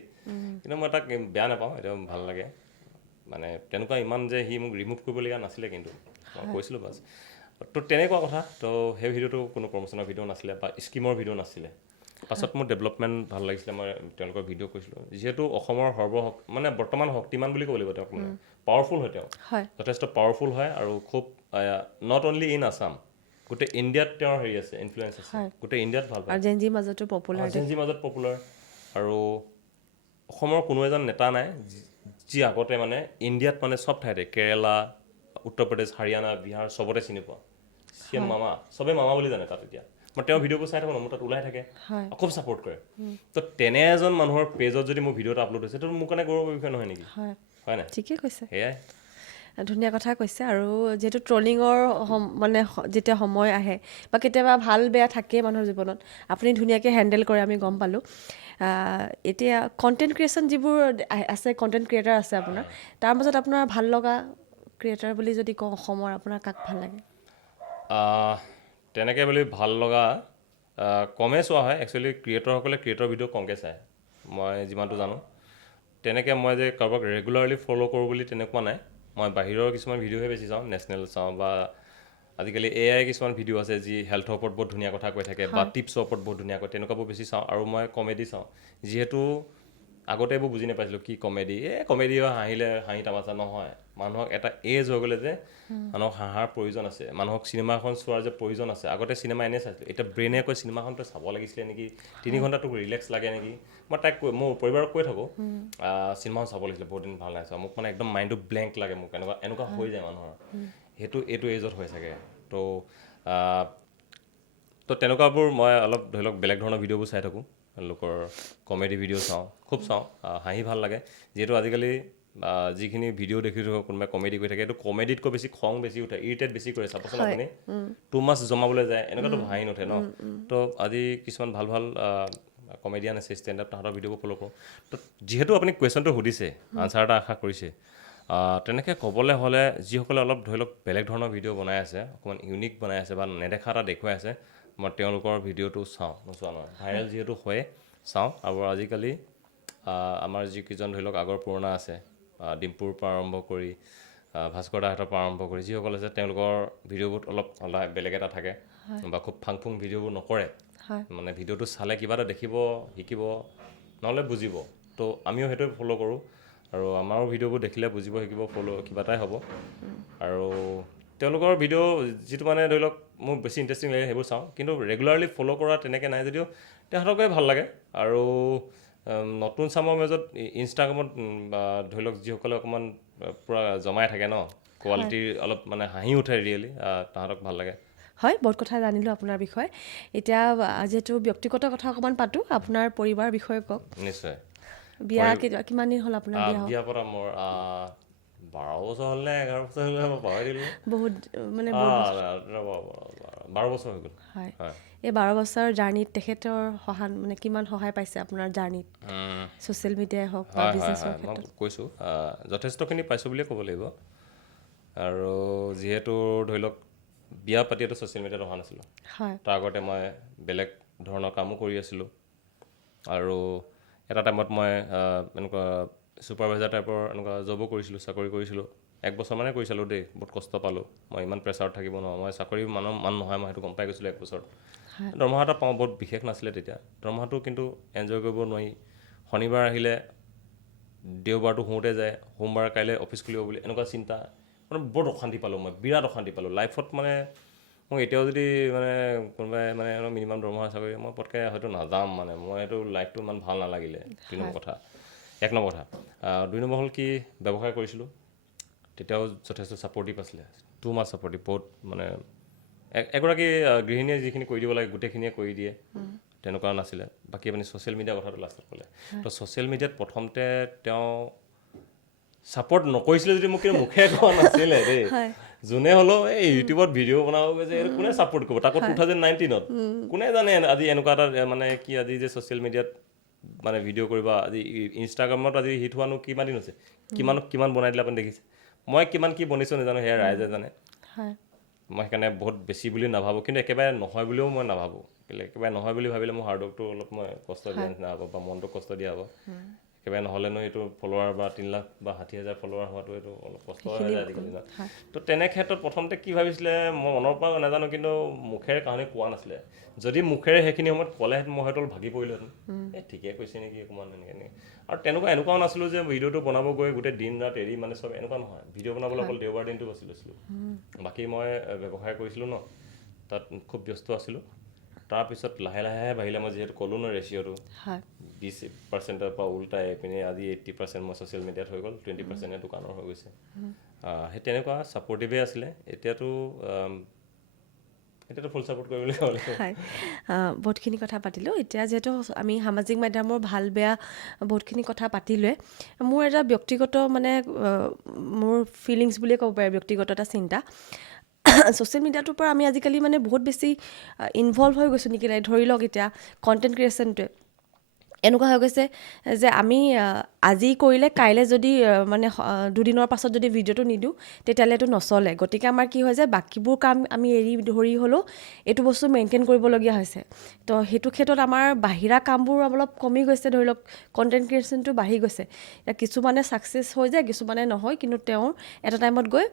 কিন্তু মই তাক বেয়া নাপাওঁ এতিয়া ভাল লাগে মানে তেনেকুৱা ইমান যে সি মোক ৰিমুভ কৰিবলগীয়া নাছিলে কিন্তু মই কৈছিলোঁ বাছ তো তেনেকুৱা কথা তো সেই ভিডিঅ'টো কোনো প্ৰমোচনৰ ভিডিঅ' নাছিলে বা স্কিমৰ ভিডিঅ' নাছিলে পাছত মোৰ ডেভেলপমেণ্ট ভাল লাগিছিলে মই তেওঁলোকৰ ভিডিঅ' কৈছিলোঁ যিহেতু অসমৰ মানে বৰ্তমান শক্তিমান বুলি ক'ব লাগিব তেওঁক মানে পাৱাৰফুল হয় তেওঁ হয় যথেষ্ট পাৱাৰফুল হয় আৰু খুব নট অনলি ইন আছাম গোটেই ইণ্ডিয়াত তেওঁৰ হেৰি আছে ইনফ্লুৱেঞ্চ আছে গোটেই ইণ্ডিয়াত ভাল পায় আৰু জেনজিৰ মাজতো পপুলাৰ জেনজিৰ মাজত পপুলাৰ আৰু অসমৰ কোনো এজন নেতা নাই যি আগতে মানে ইণ্ডিয়াত মানে চব ঠাইতে কেৰেলা উত্তৰ প্ৰদেশ হাৰিয়ানা বিহাৰ চবতে চিনি পোৱা চিএম মামা চবেই মামা বুলি জানে তাত এতিয়া মই তেওঁৰ ভিডিঅ'বোৰ চাই থাকোঁ মোৰ তাত ওলাই থাকে হয় খুব ছাপোৰ্ট কৰে তো তেনে এজন মানুহৰ পেজত যদি মোৰ ভিডিঅ' এটা আপলোড হৈছে তো মোৰ কাৰণে গৌৰৱৰ বিষয় নহয় নেকি হয় হয় নাই ঠিকেই কৈছে সেয়াই ধুনীয়া কথা কৈছে আৰু যিহেতু ট্ৰলিঙৰ মানে যেতিয়া সময় আহে বা কেতিয়াবা ভাল বেয়া থাকেই মানুহৰ জীৱনত আপুনি ধুনীয়াকৈ হেণ্ডেল কৰে আমি গম পালোঁ এতিয়া কণ্টেণ্ট ক্ৰিয়েশ্যন যিবোৰ আছে কণ্টেণ্ট ক্ৰিয়েটাৰ আছে আপোনাৰ তাৰ মাজত আপোনাৰ ভাল লগা ক্ৰিয়েটাৰ বুলি যদি কওঁ অসমৰ আপোনাৰ কাক ভাল লাগে তেনেকৈ বুলি ভাল লগা কমেই চোৱা হয় একচুৱেলি ক্ৰিয়েটৰসকলে ক্ৰিয়েটৰ ভিডিঅ' কমকৈ চায় মই যিমানটো জানো তেনেকৈ মই যে কাৰোবাক ৰেগুলাৰলি ফ'ল' কৰোঁ বুলি তেনেকুৱা নাই মই বাহিৰৰ কিছুমান ভিডিঅ'হে বেছি চাওঁ নেশ্যনেল চাওঁ বা আজিকালি AI কিছুমান ভিডিঅ' আছে যি হেল্থৰ ওপৰত বহুত ধুনীয়া কথা কৈ থাকে বা টিপছৰ ওপৰত বহুত ধুনীয়া কৈ তেনেকুৱাবোৰ বেছি চাওঁ আৰু মই কমেডি চাওঁ যিহেতু আগতে এইবোৰ বুজি নাপাইছিলোঁ কি কমেডি কমেডি হাঁহিলে হাঁহি তামাচা নহয় মানুহক এটা এজ হৈ গ'লে যে মানুহক হাঁহাৰ প্ৰয়োজন আছে মানুহক চিনেমা এখন চোৱাৰ যে প্ৰয়োজন আছে আগতে চিনেমা এনেই চাইছিলোঁ এতিয়া ব্ৰেইনে কৈ চিনেমাখন তই চাব লাগিছিলে নেকি 3 ঘণ্টা তোক ৰিলেক্স লাগে নেকি মই তাইক মোৰ পৰিবাৰক কৈ থাকোঁ চিনেমাখন চাব লাগিছিলে বহুত দিন ভাল নাই চোৱা মোক মানে একদম মাইণ্ডটো ব্লেংক লাগে মোক এনেকুৱা হৈ যায় মানুহৰ এইটো এজত হৈ চাগে তো তেনেকুৱাবোৰ মই অলপ ধৰি লওক বেলেগ ধৰণৰ ভিডিঅ'বোৰ চাই থাকোঁ লোকৰ কমেডি ভিডিঅ' চাওঁ খুব চাওঁ হাঁহি ভাল লাগে যিহেতু আজিকালি যিখিনি ভিডিঅ' দেখি থাকোঁ কোনোবাই কমেডি কৰি থাকে এইটো কমেডিতকৈ বেছি খং বেছি উঠে ইৰিটেট বেছি কৰে চাবচোন আপুনি টু মাছ জমাবলৈ যায় এনেকুৱাতো হাঁহি নুঠে ন তো আজি কিছুমান ভাল ভাল কমেডিয়ান আছে ষ্টেণ্ড আপ তাহাঁতৰ ভিডিঅ'বোৰ ফ'ল' কৰোঁ তো যিহেতু আপুনি কুৱেশ্যনটো সুধিছে আনচাৰ এটা আশা কৰিছে তেনেকৈ ক'বলৈ হ'লে যিসকলে অলপ ধৰি লওক বেলেগ ধৰণৰ ভিডিঅ' বনাই আছে অকণমান ইউনিক বনাই আছে বা নেদেখা এটা দেখুৱাই আছে মই তেওঁলোকৰ ভিডিঅ'টো চাওঁ নোচোৱা নহয় ভাইৰেল যিহেতু হয়ে চাওঁ আৰু আজিকালি আমাৰ যিকেইজন ধৰি লওক আগৰ পুৰণা আছে ডিম্পুৰ পৰা আৰম্ভ কৰি ভাস্কৰ দাহঁতৰ পৰা আৰম্ভ কৰি যিসকল আছে তেওঁলোকৰ ভিডিঅ'বোৰত অলপ বেলেগ এটা থাকে বা খুব ফাং ফুং ভিডিঅ'বোৰ নকৰে মানে ভিডিঅ'টো চালে কিবা এটা দেখিব শিকিব নহ'লে বুজিব তো আমিও সেইটো ফ'ল' কৰোঁ আৰু আমাৰো ভিডিঅ'বোৰ দেখিলে বুজিব শিকিব ফ'ল' কিবা এটাই হ'ব আৰু তেওঁলোকৰ ভিডিঅ' যিটো মানে ধৰি লওক মোৰ বেছি ইণ্টাৰেষ্টিং লাগে সেইবোৰ চাওঁ কিন্তু ৰেগুলাৰলি ফ'ল' কৰা তেনেকৈ নাই যদিও তেহঁতকে ভাল লাগে আৰু নতুন চামৰ মাজত ইনষ্টাগ্ৰামত বা ধৰি লওক যিসকলে অকণমান পূৰা জমাই থাকে ন কোৱালিটিৰ অলপ মানে হাঁহি উঠে ৰিয়েলি তাহাঁতক ভাল লাগে হয় বহুত কথা জানিলোঁ আপোনাৰ বিষয়ে এতিয়া যিহেতু ব্যক্তিগত কথা অকণমান পাতোঁ আপোনাৰ পৰিবাৰৰ বিষয়ে কওক নিশ্চয় বিয়া কিমান দিন হ'ল আপোনাৰ বিয়া পতা মোৰ 12 বছৰ হ'ল নে 11 বছৰ হ'ল মই পাহৰি দিলোঁ বহুত মানে 12 বছৰ হৈ গ'ল হয় এই 12 বছৰ জাৰ্ণিত তেখেতৰ মানে কিমান সহায় পাইছে আপোনাৰ জাৰ্ণিত ছ'চিয়েল মিডিয়াই হওক বা বিজনেছৰ মই ক্ষেত্ৰত কৈছোঁ যথেষ্টখিনি পাইছোঁ বুলিয়ে ক'ব লাগিব আৰু যিহেতু ধৰি লওক বিয়া পাতিয়েতো ছ'চিয়েল মিডিয়াত অহা নাছিলোঁ হয় তাৰ আগতে মই বেলেগ ধৰণৰ কামো কৰি আছিলোঁ আৰু এটা টাইমত মই এনেকুৱা ছুপাৰভাইজাৰ টাইপৰ এনেকুৱা জবো কৰিছিলোঁ চাকৰি কৰিছিলোঁ 1 বছৰমানে কৰিছিলোঁ দেই বহুত কষ্ট পালোঁ মই ইমান প্ৰেছাৰত থাকিব নোৱাৰোঁ মই চাকৰি মান নহয় মই সেইটো গম পাই গৈছিলোঁ 1 বছৰত দৰমহা এটা পাওঁ বহুত বিশেষ নাছিলে তেতিয়া দৰমহাটো কিন্তু এনজয় কৰিব নোৱাৰি শনিবাৰ আহিলে দেওবাৰটো শুওঁতে যায় সোমবাৰ কাইলৈ অফিচ খুলিব বুলি এনেকুৱা চিন্তা মানে বহুত অশান্তি পালোঁ মই বিৰাট অশান্তি পালোঁ লাইফত মানে মোক এতিয়াও যদি মানে কোনোবাই মানে মিনিমাম দৰমহা চাকৰি মই পটকৈ হয়তো নাযাম মানে মই এইটো লাইফটো ইমান ভাল নালাগিলে 2 নম্বৰ কথা 1 নম্বৰ কথা 2 নম্বৰ হ'ল কি ব্যৱসায় কৰিছিলোঁ তেতিয়াও যথেষ্ট ছাপৰ্টিভ আছিলে টু মাছ ছাপৰ্টিভ বহুত মানে এগৰাকী গৃহিণীয়ে যিখিনি কৰি দিব লাগে গোটেইখিনিয়ে কৰি দিয়ে তেনেকুৱা নাছিলে বাকী আপুনি ছ'চিয়েল মিডিয়াৰ কথাটো লাষ্টত ক'লে তো ছ'চিয়েল মিডিয়াত প্ৰথমতে তেওঁ ছাপৰ্ট নকৰিছিলে যদি মোক কিন্তু মুখে কোৱা নাছিলে দেই যোনে হ'লেও এই ইউটিউবত ভিডিঅ' বনাব গৈছে এইটো কোনে ছাপৰ্ট কৰিব তাকো 2019ত কোনে জানে আজি এনেকুৱা এটা মানে কি আজি যে ছ'চিয়েল মিডিয়াত মানে ভিডিঅ' কৰিবা আজি ইনষ্টাগ্ৰামত আজি হিট হোৱানো কিমান দিন হৈছে কিমান বনাই দিলে আপুনি দেখিছে মই কিমান কি বনিছোঁ নাজানো সেয়া ৰাইজে জানে হয় মই সেইকাৰণে বহুত বেছি বুলি নাভাবোঁ, কিন্তু একেবাৰে নহয় বুলিও মই নাভাবোঁ। কেলৈ একেবাৰে নহয় বুলি ভাবিলে মোৰ হাৰ্ডৱৰ্কটো অলপ মই কষ্ট দিয়া নিচিনা হ'ব বা মনটো কষ্ট দিয়া হ'ব। একেবাৰে নহ'লেনো এইটো ফলোৱাৰ বা 3 লাখ বা 60,000 ফলোৱাৰ হোৱাটো এইটো অলপ কষ্ট হৈ যায় আজিকালি দিনত। তো তেনে ক্ষেত্ৰত প্ৰথমতে কি ভাবিছিলে মই মনৰ পৰা নাজানো, কিন্তু মুখেৰে কাহিনী কোৱা নাছিলে। যদি মুখেৰে সেইখিনি সময়ত ক'লেহেঁতেন মই হয়তো অলপ ভাগি পৰিলোহেঁতেন, ঠিকে কৈছে নেকি অকণমান এনেকৈ। আৰু এনেকুৱাও নাছিলোঁ যে ভিডিঅ'টো বনাব গৈ গোটেই দিন ৰাত এৰি মানে চব এনেকুৱা নহয়। ভিডিঅ' বনাবলৈ অকল দেওবাৰ দিনটো বাছি লৈছিলোঁ। বাকী মই ব্যৱসায় কৰিছিলোঁ ন, তাত খুব ব্যস্ত আছিলোঁ। তাৰপিছত লাহে লাহে বাঢ়িলে। মই যিহেতু ক'লোঁ ন ৰেচিঅ'টো 20%ৰ পৰা উল্টাই এইপিনে আজি 80% মই ছ'চিয়েল মিডিয়াত হৈ গ'ল, 20% দোকানৰ হৈ গৈছে। সেই তেনেকুৱা ছাপৰ্টিভে আছিলে। এতিয়াতো ফুল ছাপোৰ্ট কৰিবলৈ ক'ব লাগিব। হয়, বহুতখিনি কথা পাতিলোঁ। এতিয়া যিহেতু আমি সামাজিক মাধ্যমৰ ভাল বেয়া বহুতখিনি কথা পাতিলোৱে, মোৰ এটা ব্যক্তিগত মানে মোৰ ফিলিংছ বুলিয়ে ক'ব পাৰে, ব্যক্তিগত এটা চিন্তা। ছ'চিয়েল মিডিয়াটোৰ পৰা আমি আজিকালি মানে বহুত বেছি ইনভলভ হৈ গৈছোঁ নেকি। ধৰি লওক এতিয়া কণ্টেণ্ট ক্ৰিয়েশ্যনটোৱে এনেকুৱা হৈ গৈছে যে আমি আজি কৰিলে কাইলৈ যদি মানে দুদিনৰ পাছত যদি ভিডিঅ'টো নিদিওঁ তেতিয়াহ'লে এইটো নচলে। গতিকে আমাৰ কি হয় যে বাকীবোৰ কাম আমি এৰি ধৰি হ'লেও এইটো বস্তু মেইনটেইন কৰিবলগীয়া হৈছে। তো সেইটো ক্ষেত্ৰত আমাৰ বাহিৰা কামবোৰ অলপ কমি গৈছে। ধৰি লওক কণ্টেণ্ট ক্ৰিয়েশ্যনটো বাঢ়ি গৈছে। এতিয়া কিছুমানে ছাকচেছ হৈ যায়, কিছুমানে নহয়, কিন্তু তেওঁৰ এটা টাইমত গৈ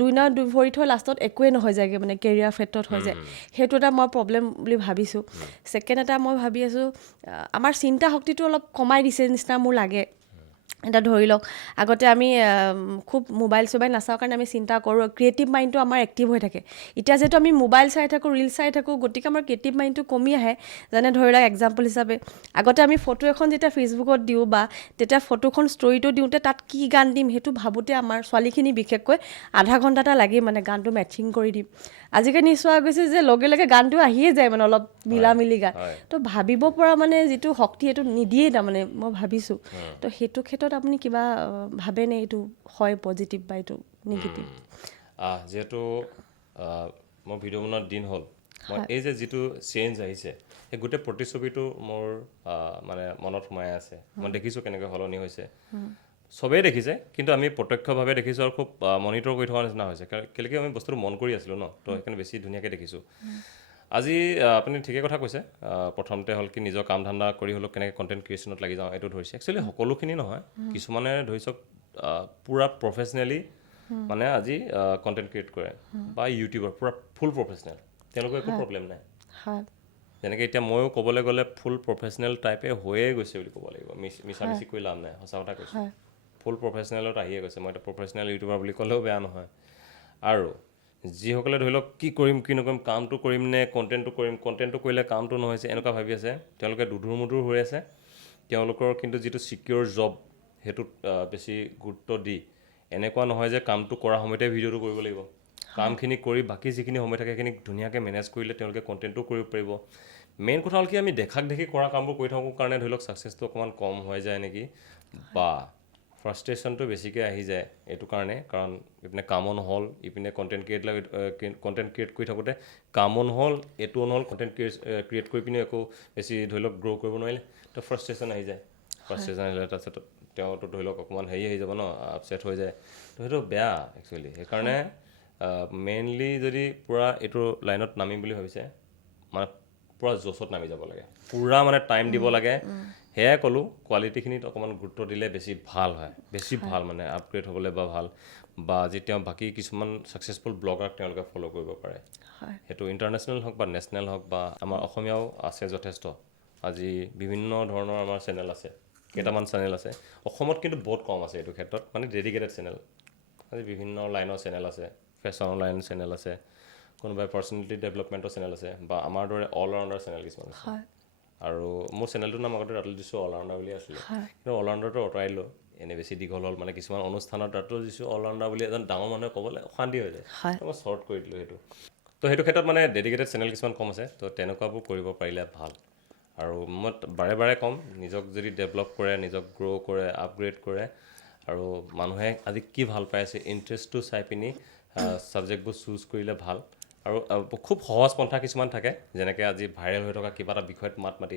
দুই নাও দুই ভৰি থৈ লাষ্টত একোৱেই নহয় যায়গৈ, মানে কেৰিয়াৰ ক্ষেত্ৰত হৈ যায়। সেইটো এটা মই প্ৰব্লেম বুলি ভাবিছোঁ। ছেকেণ্ড এটা মই ভাবি আছোঁ আমাৰ চিন্তা শক্তিটো অলপ কমাই দিছে নিচিনা মোৰ লাগে। এতিয়া ধৰি লওক আগতে আমি খুব মোবাইল নাচাওঁ কাৰণে আমি চিন্তা কৰোঁ, ক্ৰিয়েটিভ মাইণ্ডটো আমাৰ এক্টিভ হৈ থাকে। এতিয়া যিহেতু আমি মোবাইল চাই থাকোঁ, ৰিলচ চাই থাকোঁ, গতিকে আমাৰ ক্ৰিয়েটিভ মাইণ্ডটো কমি আহে। যেনে ধৰি লওক এক্সাম্পল হিচাপে আগতে আমি ফটো এখন যেতিয়া ফেচবুকত দিওঁ বা তেতিয়া ফটোখন ষ্টৰিটো দিওঁতে তাত কি গান দিম সেইটো ভাবোঁতে আমাৰ ছোৱালীখিনি বিশেষকৈ আধা ঘণ্টা এটা লাগে, মানে গানটো মেটচিং কৰি দিম। আজিকালি চোৱা গৈছে যে লগে লগে গানটো আহিয়ে যায়, মানে অলপ মিলি গান। তো ভাবিব পৰা মানে যিটো শক্তি সেইটো নিদিয়েই, তাৰমানে মই ভাবিছোঁ। তো সেইটো ক্ষেত্ৰত আপুনি কিবা ভাবেনে এইটো হয় পজিটিভ বা এইটো নিগেটিভ? যিহেতু মই ভিডিঅ' বনোৱাৰ দিন হ'ল, মই এই যে যিটো চেঞ্জ আহিছে সেই গোটেই প্ৰতিচ্ছবিটো মোৰ মানে মনত সোমাই আছে। মই দেখিছোঁ কেনেকৈ সলনি হৈছে। চবেই দেখিছে, কিন্তু আমি প্ৰত্যক্ষভাৱে দেখিছোঁ আৰু খুব মনিটৰ কৰি থকা নিচিনা হৈছে। কেলেকৈ আমি বস্তুটো মন কৰি আছিলোঁ ন, তো সেইকাৰণে বেছি ধুনীয়াকৈ দেখিছোঁ। আজি আপুনি ঠিকে কথা কৈছে। প্ৰথমতে হ'ল কি নিজৰ কাম ধান্দা কৰি হ'লেও কেনেকৈ কণ্টেণ্ট ক্ৰিয়েশ্যনত লাগি যাওঁ এইটো ধৰিছে। একচুৱেলি সকলোখিনি নহয়, কিছুমানে ধৰি চাওক পূৰা প্ৰফেচনেলি মানে আজি কণ্টেণ্ট ক্ৰিয়েট কৰে বা ইউটিউবাৰ পূৰা ফুল প্ৰফেচনেল, তেওঁলোকৰ একো প্ৰব্লেম নাই। যেনেকৈ এতিয়া ময়ো ক'বলৈ গ'লে ফুল প্ৰফেচনেল টাইপে হৈয়ে গৈছে বুলি ক'ব লাগিব। মিছামিছি কৰি লাভ নাই, সঁচা কথা কৈছোঁ। ফুল প্ৰফেচনেলত আহিয়ে গৈছে। মই এতিয়া প্ৰফেচনেল ইউটিউবাৰ বুলি ক'লেও বেয়া নহয়। আৰু যিসকলে ধৰি লওক কি কৰিম কি নকৰিম, কামটো কৰিম নে কণ্টেণ্টটো কৰিম, কণ্টেণ্টটো কৰিলে কামটো নহৈছে এনেকুৱা ভাবি আছে, তেওঁলোকে দুধুৰ মুধুৰ হৈ আছে। তেওঁলোকৰ কিন্তু যিটো ছিকিউৰ জব সেইটোত বেছি গুৰুত্ব দি এনেকুৱা নহয় যে কামটো কৰা সময়তে ভিডিঅ'টো কৰিব লাগিব। কামখিনি কৰি বাকী যিখিনি সময় থাকে সেইখিনি ধুনীয়াকৈ মেনেজ কৰিলে তেওঁলোকে কণ্টেণ্টটো কৰিব পাৰিব। মেইন কথা হ'ল কি আমি দেখাক দেখি কৰা কামবোৰ কৰি থাকোঁ কাৰণে ধৰি লওক ছাকচেছটো অকণমান কম হৈ যায় নেকি, বা ফ্ৰাষ্ট্ৰেশ্যনটো বেছিকৈ আহি যায় এইটো কাৰণে। কাৰণ ইপিনে কামো নহ'ল, ইপিনে কণ্টেণ্ট ক্ৰিয়েট কৰি থাকোঁতে কামো নহ'ল, এইটোও নহ'ল, কণ্টেণ্ট ক্ৰিয়েট কৰি পিনে একো বেছি ধৰি লওক গ্ৰ' কৰিব নোৱাৰিলে, তো ফ্ৰাষ্ট্ৰেশ্যন আহি যায়। ফ্ৰাষ্ট্ৰেশ্যন আহিলে তাৰপিছত তেওঁতো ধৰি লওক অকণমান হেৰি আহি যাব ন, আপছেট হৈ যায়। তো সেইটো বেয়া একচুৱেলি। সেইকাৰণে মেইনলি যদি পূৰা এইটো লাইনত নামিম বুলি ভাবিছে, মানে পূৰা জছত নামি যাব লাগে, পূৰা মানে টাইম দিব লাগে। সেয়াই ক'লোঁ, কোৱালিটিখিনিত অকণমান গুৰুত্ব দিলে বেছি ভাল হয়, বেছি ভাল মানে আপগ্ৰেড হ'বলৈ বা ভাল। বা আজি তেওঁ বাকী কিছুমান ছাকচেছফুল ব্লগাৰক তেওঁলোকে ফ'ল' কৰিব পাৰে। সেইটো ইণ্টাৰনেশ্যনেল হওক বা নেশ্যনেল হওক, বা আমাৰ অসমীয়াও আছে যথেষ্ট। আজি বিভিন্ন ধৰণৰ আমাৰ চেনেল আছে, কেইটামান চেনেল আছে। অসমত কিন্তু বহুত কম আছে এইটো ক্ষেত্ৰত, মানে ডেডিকেটেড চেনেল। আজি বিভিন্ন লাইনৰ চেনেল আছে, ফেশ্বনৰ লাইন চেনেল আছে, কোনোবাই পাৰ্চনেলিটি ডেভেলপমেণ্টৰ চেনেল আছে, বা আমাৰ দৰে অল ৰাউণ্ডাৰ চেনেল কিছুমান আছে। আৰু মোৰ চেনেলটোৰ নাম আগতে ৰাতুল দিছোঁ অল ৰাউণ্ডাৰ বুলি আছিলে, কিন্তু অল ৰাউণ্ডাৰটো আঁতৰাই দিলোঁ। এনেই বেছি দীঘল হ'ল, মানে কিছুমান অনুষ্ঠানত ৰাতুল দিছোঁ অল ৰাউণ্ডাৰ বুলি এজন ডাঙৰ মানুহে ক'বলৈ অশান্তি হৈ যায়, মই শ্বৰ্ট কৰি দিলোঁ সেইটো। তো সেইটো ক্ষেত্ৰত মানে ডেডিকেটেড চেনেল কিছুমান কম আছে, তো তেনেকুৱাবোৰ কৰিব পাৰিলে ভাল। আৰু মই বাৰে বাৰে ক'ম, নিজক যদি ডেভেলপ কৰে, নিজক গ্ৰ' কৰে, আপগ্ৰেড কৰে, আৰু মানুহে আজি কি ভাল পাই আছে ইণ্টাৰেষ্টটো চাই পিনি ছাবজেক্টবোৰ চুজ কৰিলে ভাল। আৰু খুব সহজ পন্থা কিছুমান থাকে যেনেকৈ আজি ভাইৰেল হৈ থকা কিবা এটা বিষয়ত মাত মাতি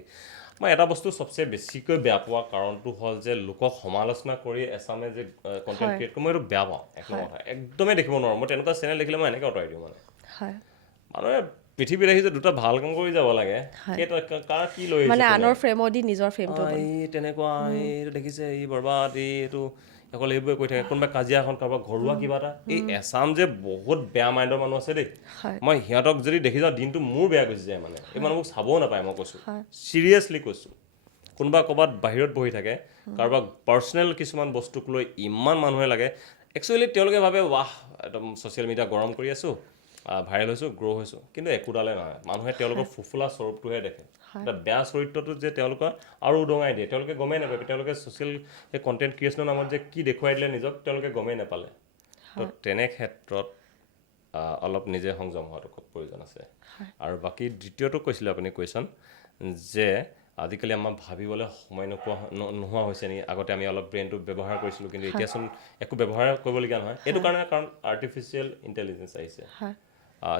মই এটা বস্তু চবচে বেছিকৈ বেয়া পোৱা কাৰণটো হ'ল যে লোকক সমালোচনা কৰি এছামে যে কণ্টেণ্ট ক্ৰিয়েট কৰি মই এইটো বেয়া পাওঁ এক নম্বৰ কথা একদমেই দেখিব নোৱাৰোঁ মই তেনেকুৱা চেনেল দেখিলে মই এনেকৈ আঁতৰাই দিওঁ মানে হয় মানুহে পৃথিৱীত আহি যে দুটা ভাল কাম কৰি যাব লাগে কাৰ কি লৈ মানে আহিছে আনৰ ফ্ৰেমত দি নিজৰ ফ্ৰেমটো এই তেনেকুৱা এইটো দেখিছে এই বৰবাদ এইটো অকল এইবোৰে কৈ থাকে কোনোবাই কাজিয়া এখন কাৰোবাৰ ঘৰুৱা কিবা এটা এই এছাম যে বহুত বেয়া মাইণ্ডৰ মানুহ আছে দেই হয় মই সিহঁতক যদি দেখি যাওঁ দিনটো মোৰ বেয়া গুচি যায় মানে এই মানুহক চাবও নাপায় মই কৈছোঁ হয় চিৰিয়াছলি কৈছোঁ কোনোবা ক'ৰবাত বাহিৰত বহি থাকে কাৰোবাক পাৰ্চনেল কিছুমান বস্তুক লৈ ইমান মানুহে লাগে একচুৱেলি তেওঁলোকে ভাবে ৱাহ একদম ছ'চিয়েল মিডিয়া গৰম কৰি আছোঁ ভাইৰেল হৈছোঁ গ্ৰ' হৈছোঁ কিন্তু একোডালে নহয় মানুহে তেওঁলোকৰ ফুফুলা স্বৰূপটোহে দেখে এটা বেয়া চৰিত্ৰটো যে তেওঁলোকৰ আৰু উদঙাই দিয়ে তেওঁলোকে গমেই নাপায় তেওঁলোকে ছ'চিয়েল সেই কণ্টেণ্ট ক্ৰিয়েশ্যনৰ নামত যে কি দেখুৱাই দিলে নিজক তেওঁলোকে গমেই নাপালে তো তেনে ক্ষেত্ৰত অলপ নিজে সংযম হোৱাটো খুব প্ৰয়োজন আছে আৰু বাকী দ্বিতীয়টো কৈছিলে আপুনি কুৱেশ্যন যে আজিকালি আমাৰ ভাবিবলৈ সময় নোহোৱা হৈছে নেকি আগতে আমি অলপ ব্ৰেইনটো ব্যৱহাৰ কৰিছিলোঁ কিন্তু এতিয়াচোন একো ব্যৱহাৰ কৰিবলগীয়া নহয় এইটো কাৰণে কাৰণ আৰ্টিফিচিয়েল ইণ্টেলিজেঞ্চ আহিছে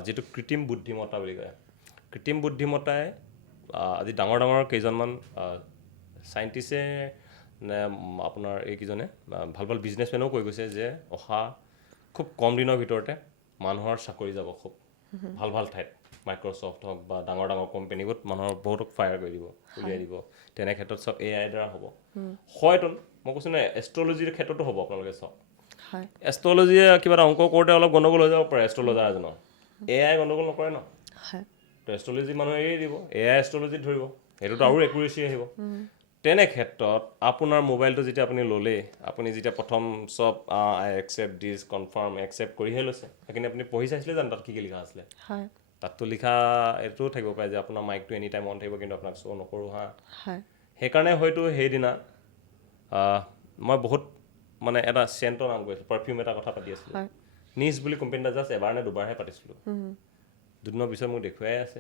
যিটো কৃত্ৰিম বুদ্ধিমত্তা বুলি কয় কৃত্ৰিম বুদ্ধিমত্তাই আজি ডাঙৰ ডাঙৰ কেইজনমান চাইণ্টিষ্টে নে আপোনাৰ এইকেইজনে ভাল ভাল বিজনেছমেনেও কৈ গৈছে যে অহা খুব কম দিনৰ ভিতৰতে মানুহৰ চাকৰি যাব খুব ভাল ভাল ঠাইত মাইক্ৰ'ছফ্ট হওক বা ডাঙৰ ডাঙৰ কোম্পেনীবোৰত মানুহৰ বহুতক ফায়াৰ কৰি দিব উলিয়াই দিব তেনে ক্ষেত্ৰত চব AI দ্বাৰা হ'ব হয়তো মই কৈছোঁ নহয় এষ্ট্ৰলজিৰ ক্ষেত্ৰতো হ'ব আপোনালোকে চাওক হয় এষ্ট্ৰলজিয়ে কিবা এটা অংক কৰোঁতে অলপ গণ্ডগোল হৈ যাব পাৰে এষ্ট্ৰলজাৰ এজনৰ AI গণ্ডগোল নকৰে ন হয় তো এষ্ট্ৰলজি মানুহে এৰি দিব AI এষ্ট্ৰলজিত ধৰিব সেইটোতো আৰু একুৰেচি আহিব তেনে ক্ষেত্ৰত আপোনাৰ মোবাইলটো যেতিয়া আপুনি ল'লেই আপুনি যেতিয়া প্ৰথম চব আই একচেপ্ট দিছ কনফাৰ্ম একচেপ্ট কৰিহে লৈছে সেইখিনি আপুনি পঢ়ি চাইছিলে জানো তাত কি কি লিখা আছিলে হয় তাততো লিখা এইটোও থাকিব পাৰে যে আপোনাৰ মাইকটো এনি টাইম অন থাকিব কিন্তু আপোনাক শ্ব' নকৰোঁ হা হয় সেইকাৰণে হয়তো সেইদিনা মই বহুত মানে এটা চেণ্টৰ নাম কৰিছিলোঁ পাৰফিউম এটা কথা পাতি আছিলোঁ হয় নিজ বুলি কোম্পানী এটা জাষ্ট এবাৰ নে দুবাৰহে পাতিছিলোঁ দুদিনৰ পিছত মোক দেখুৱাই আছে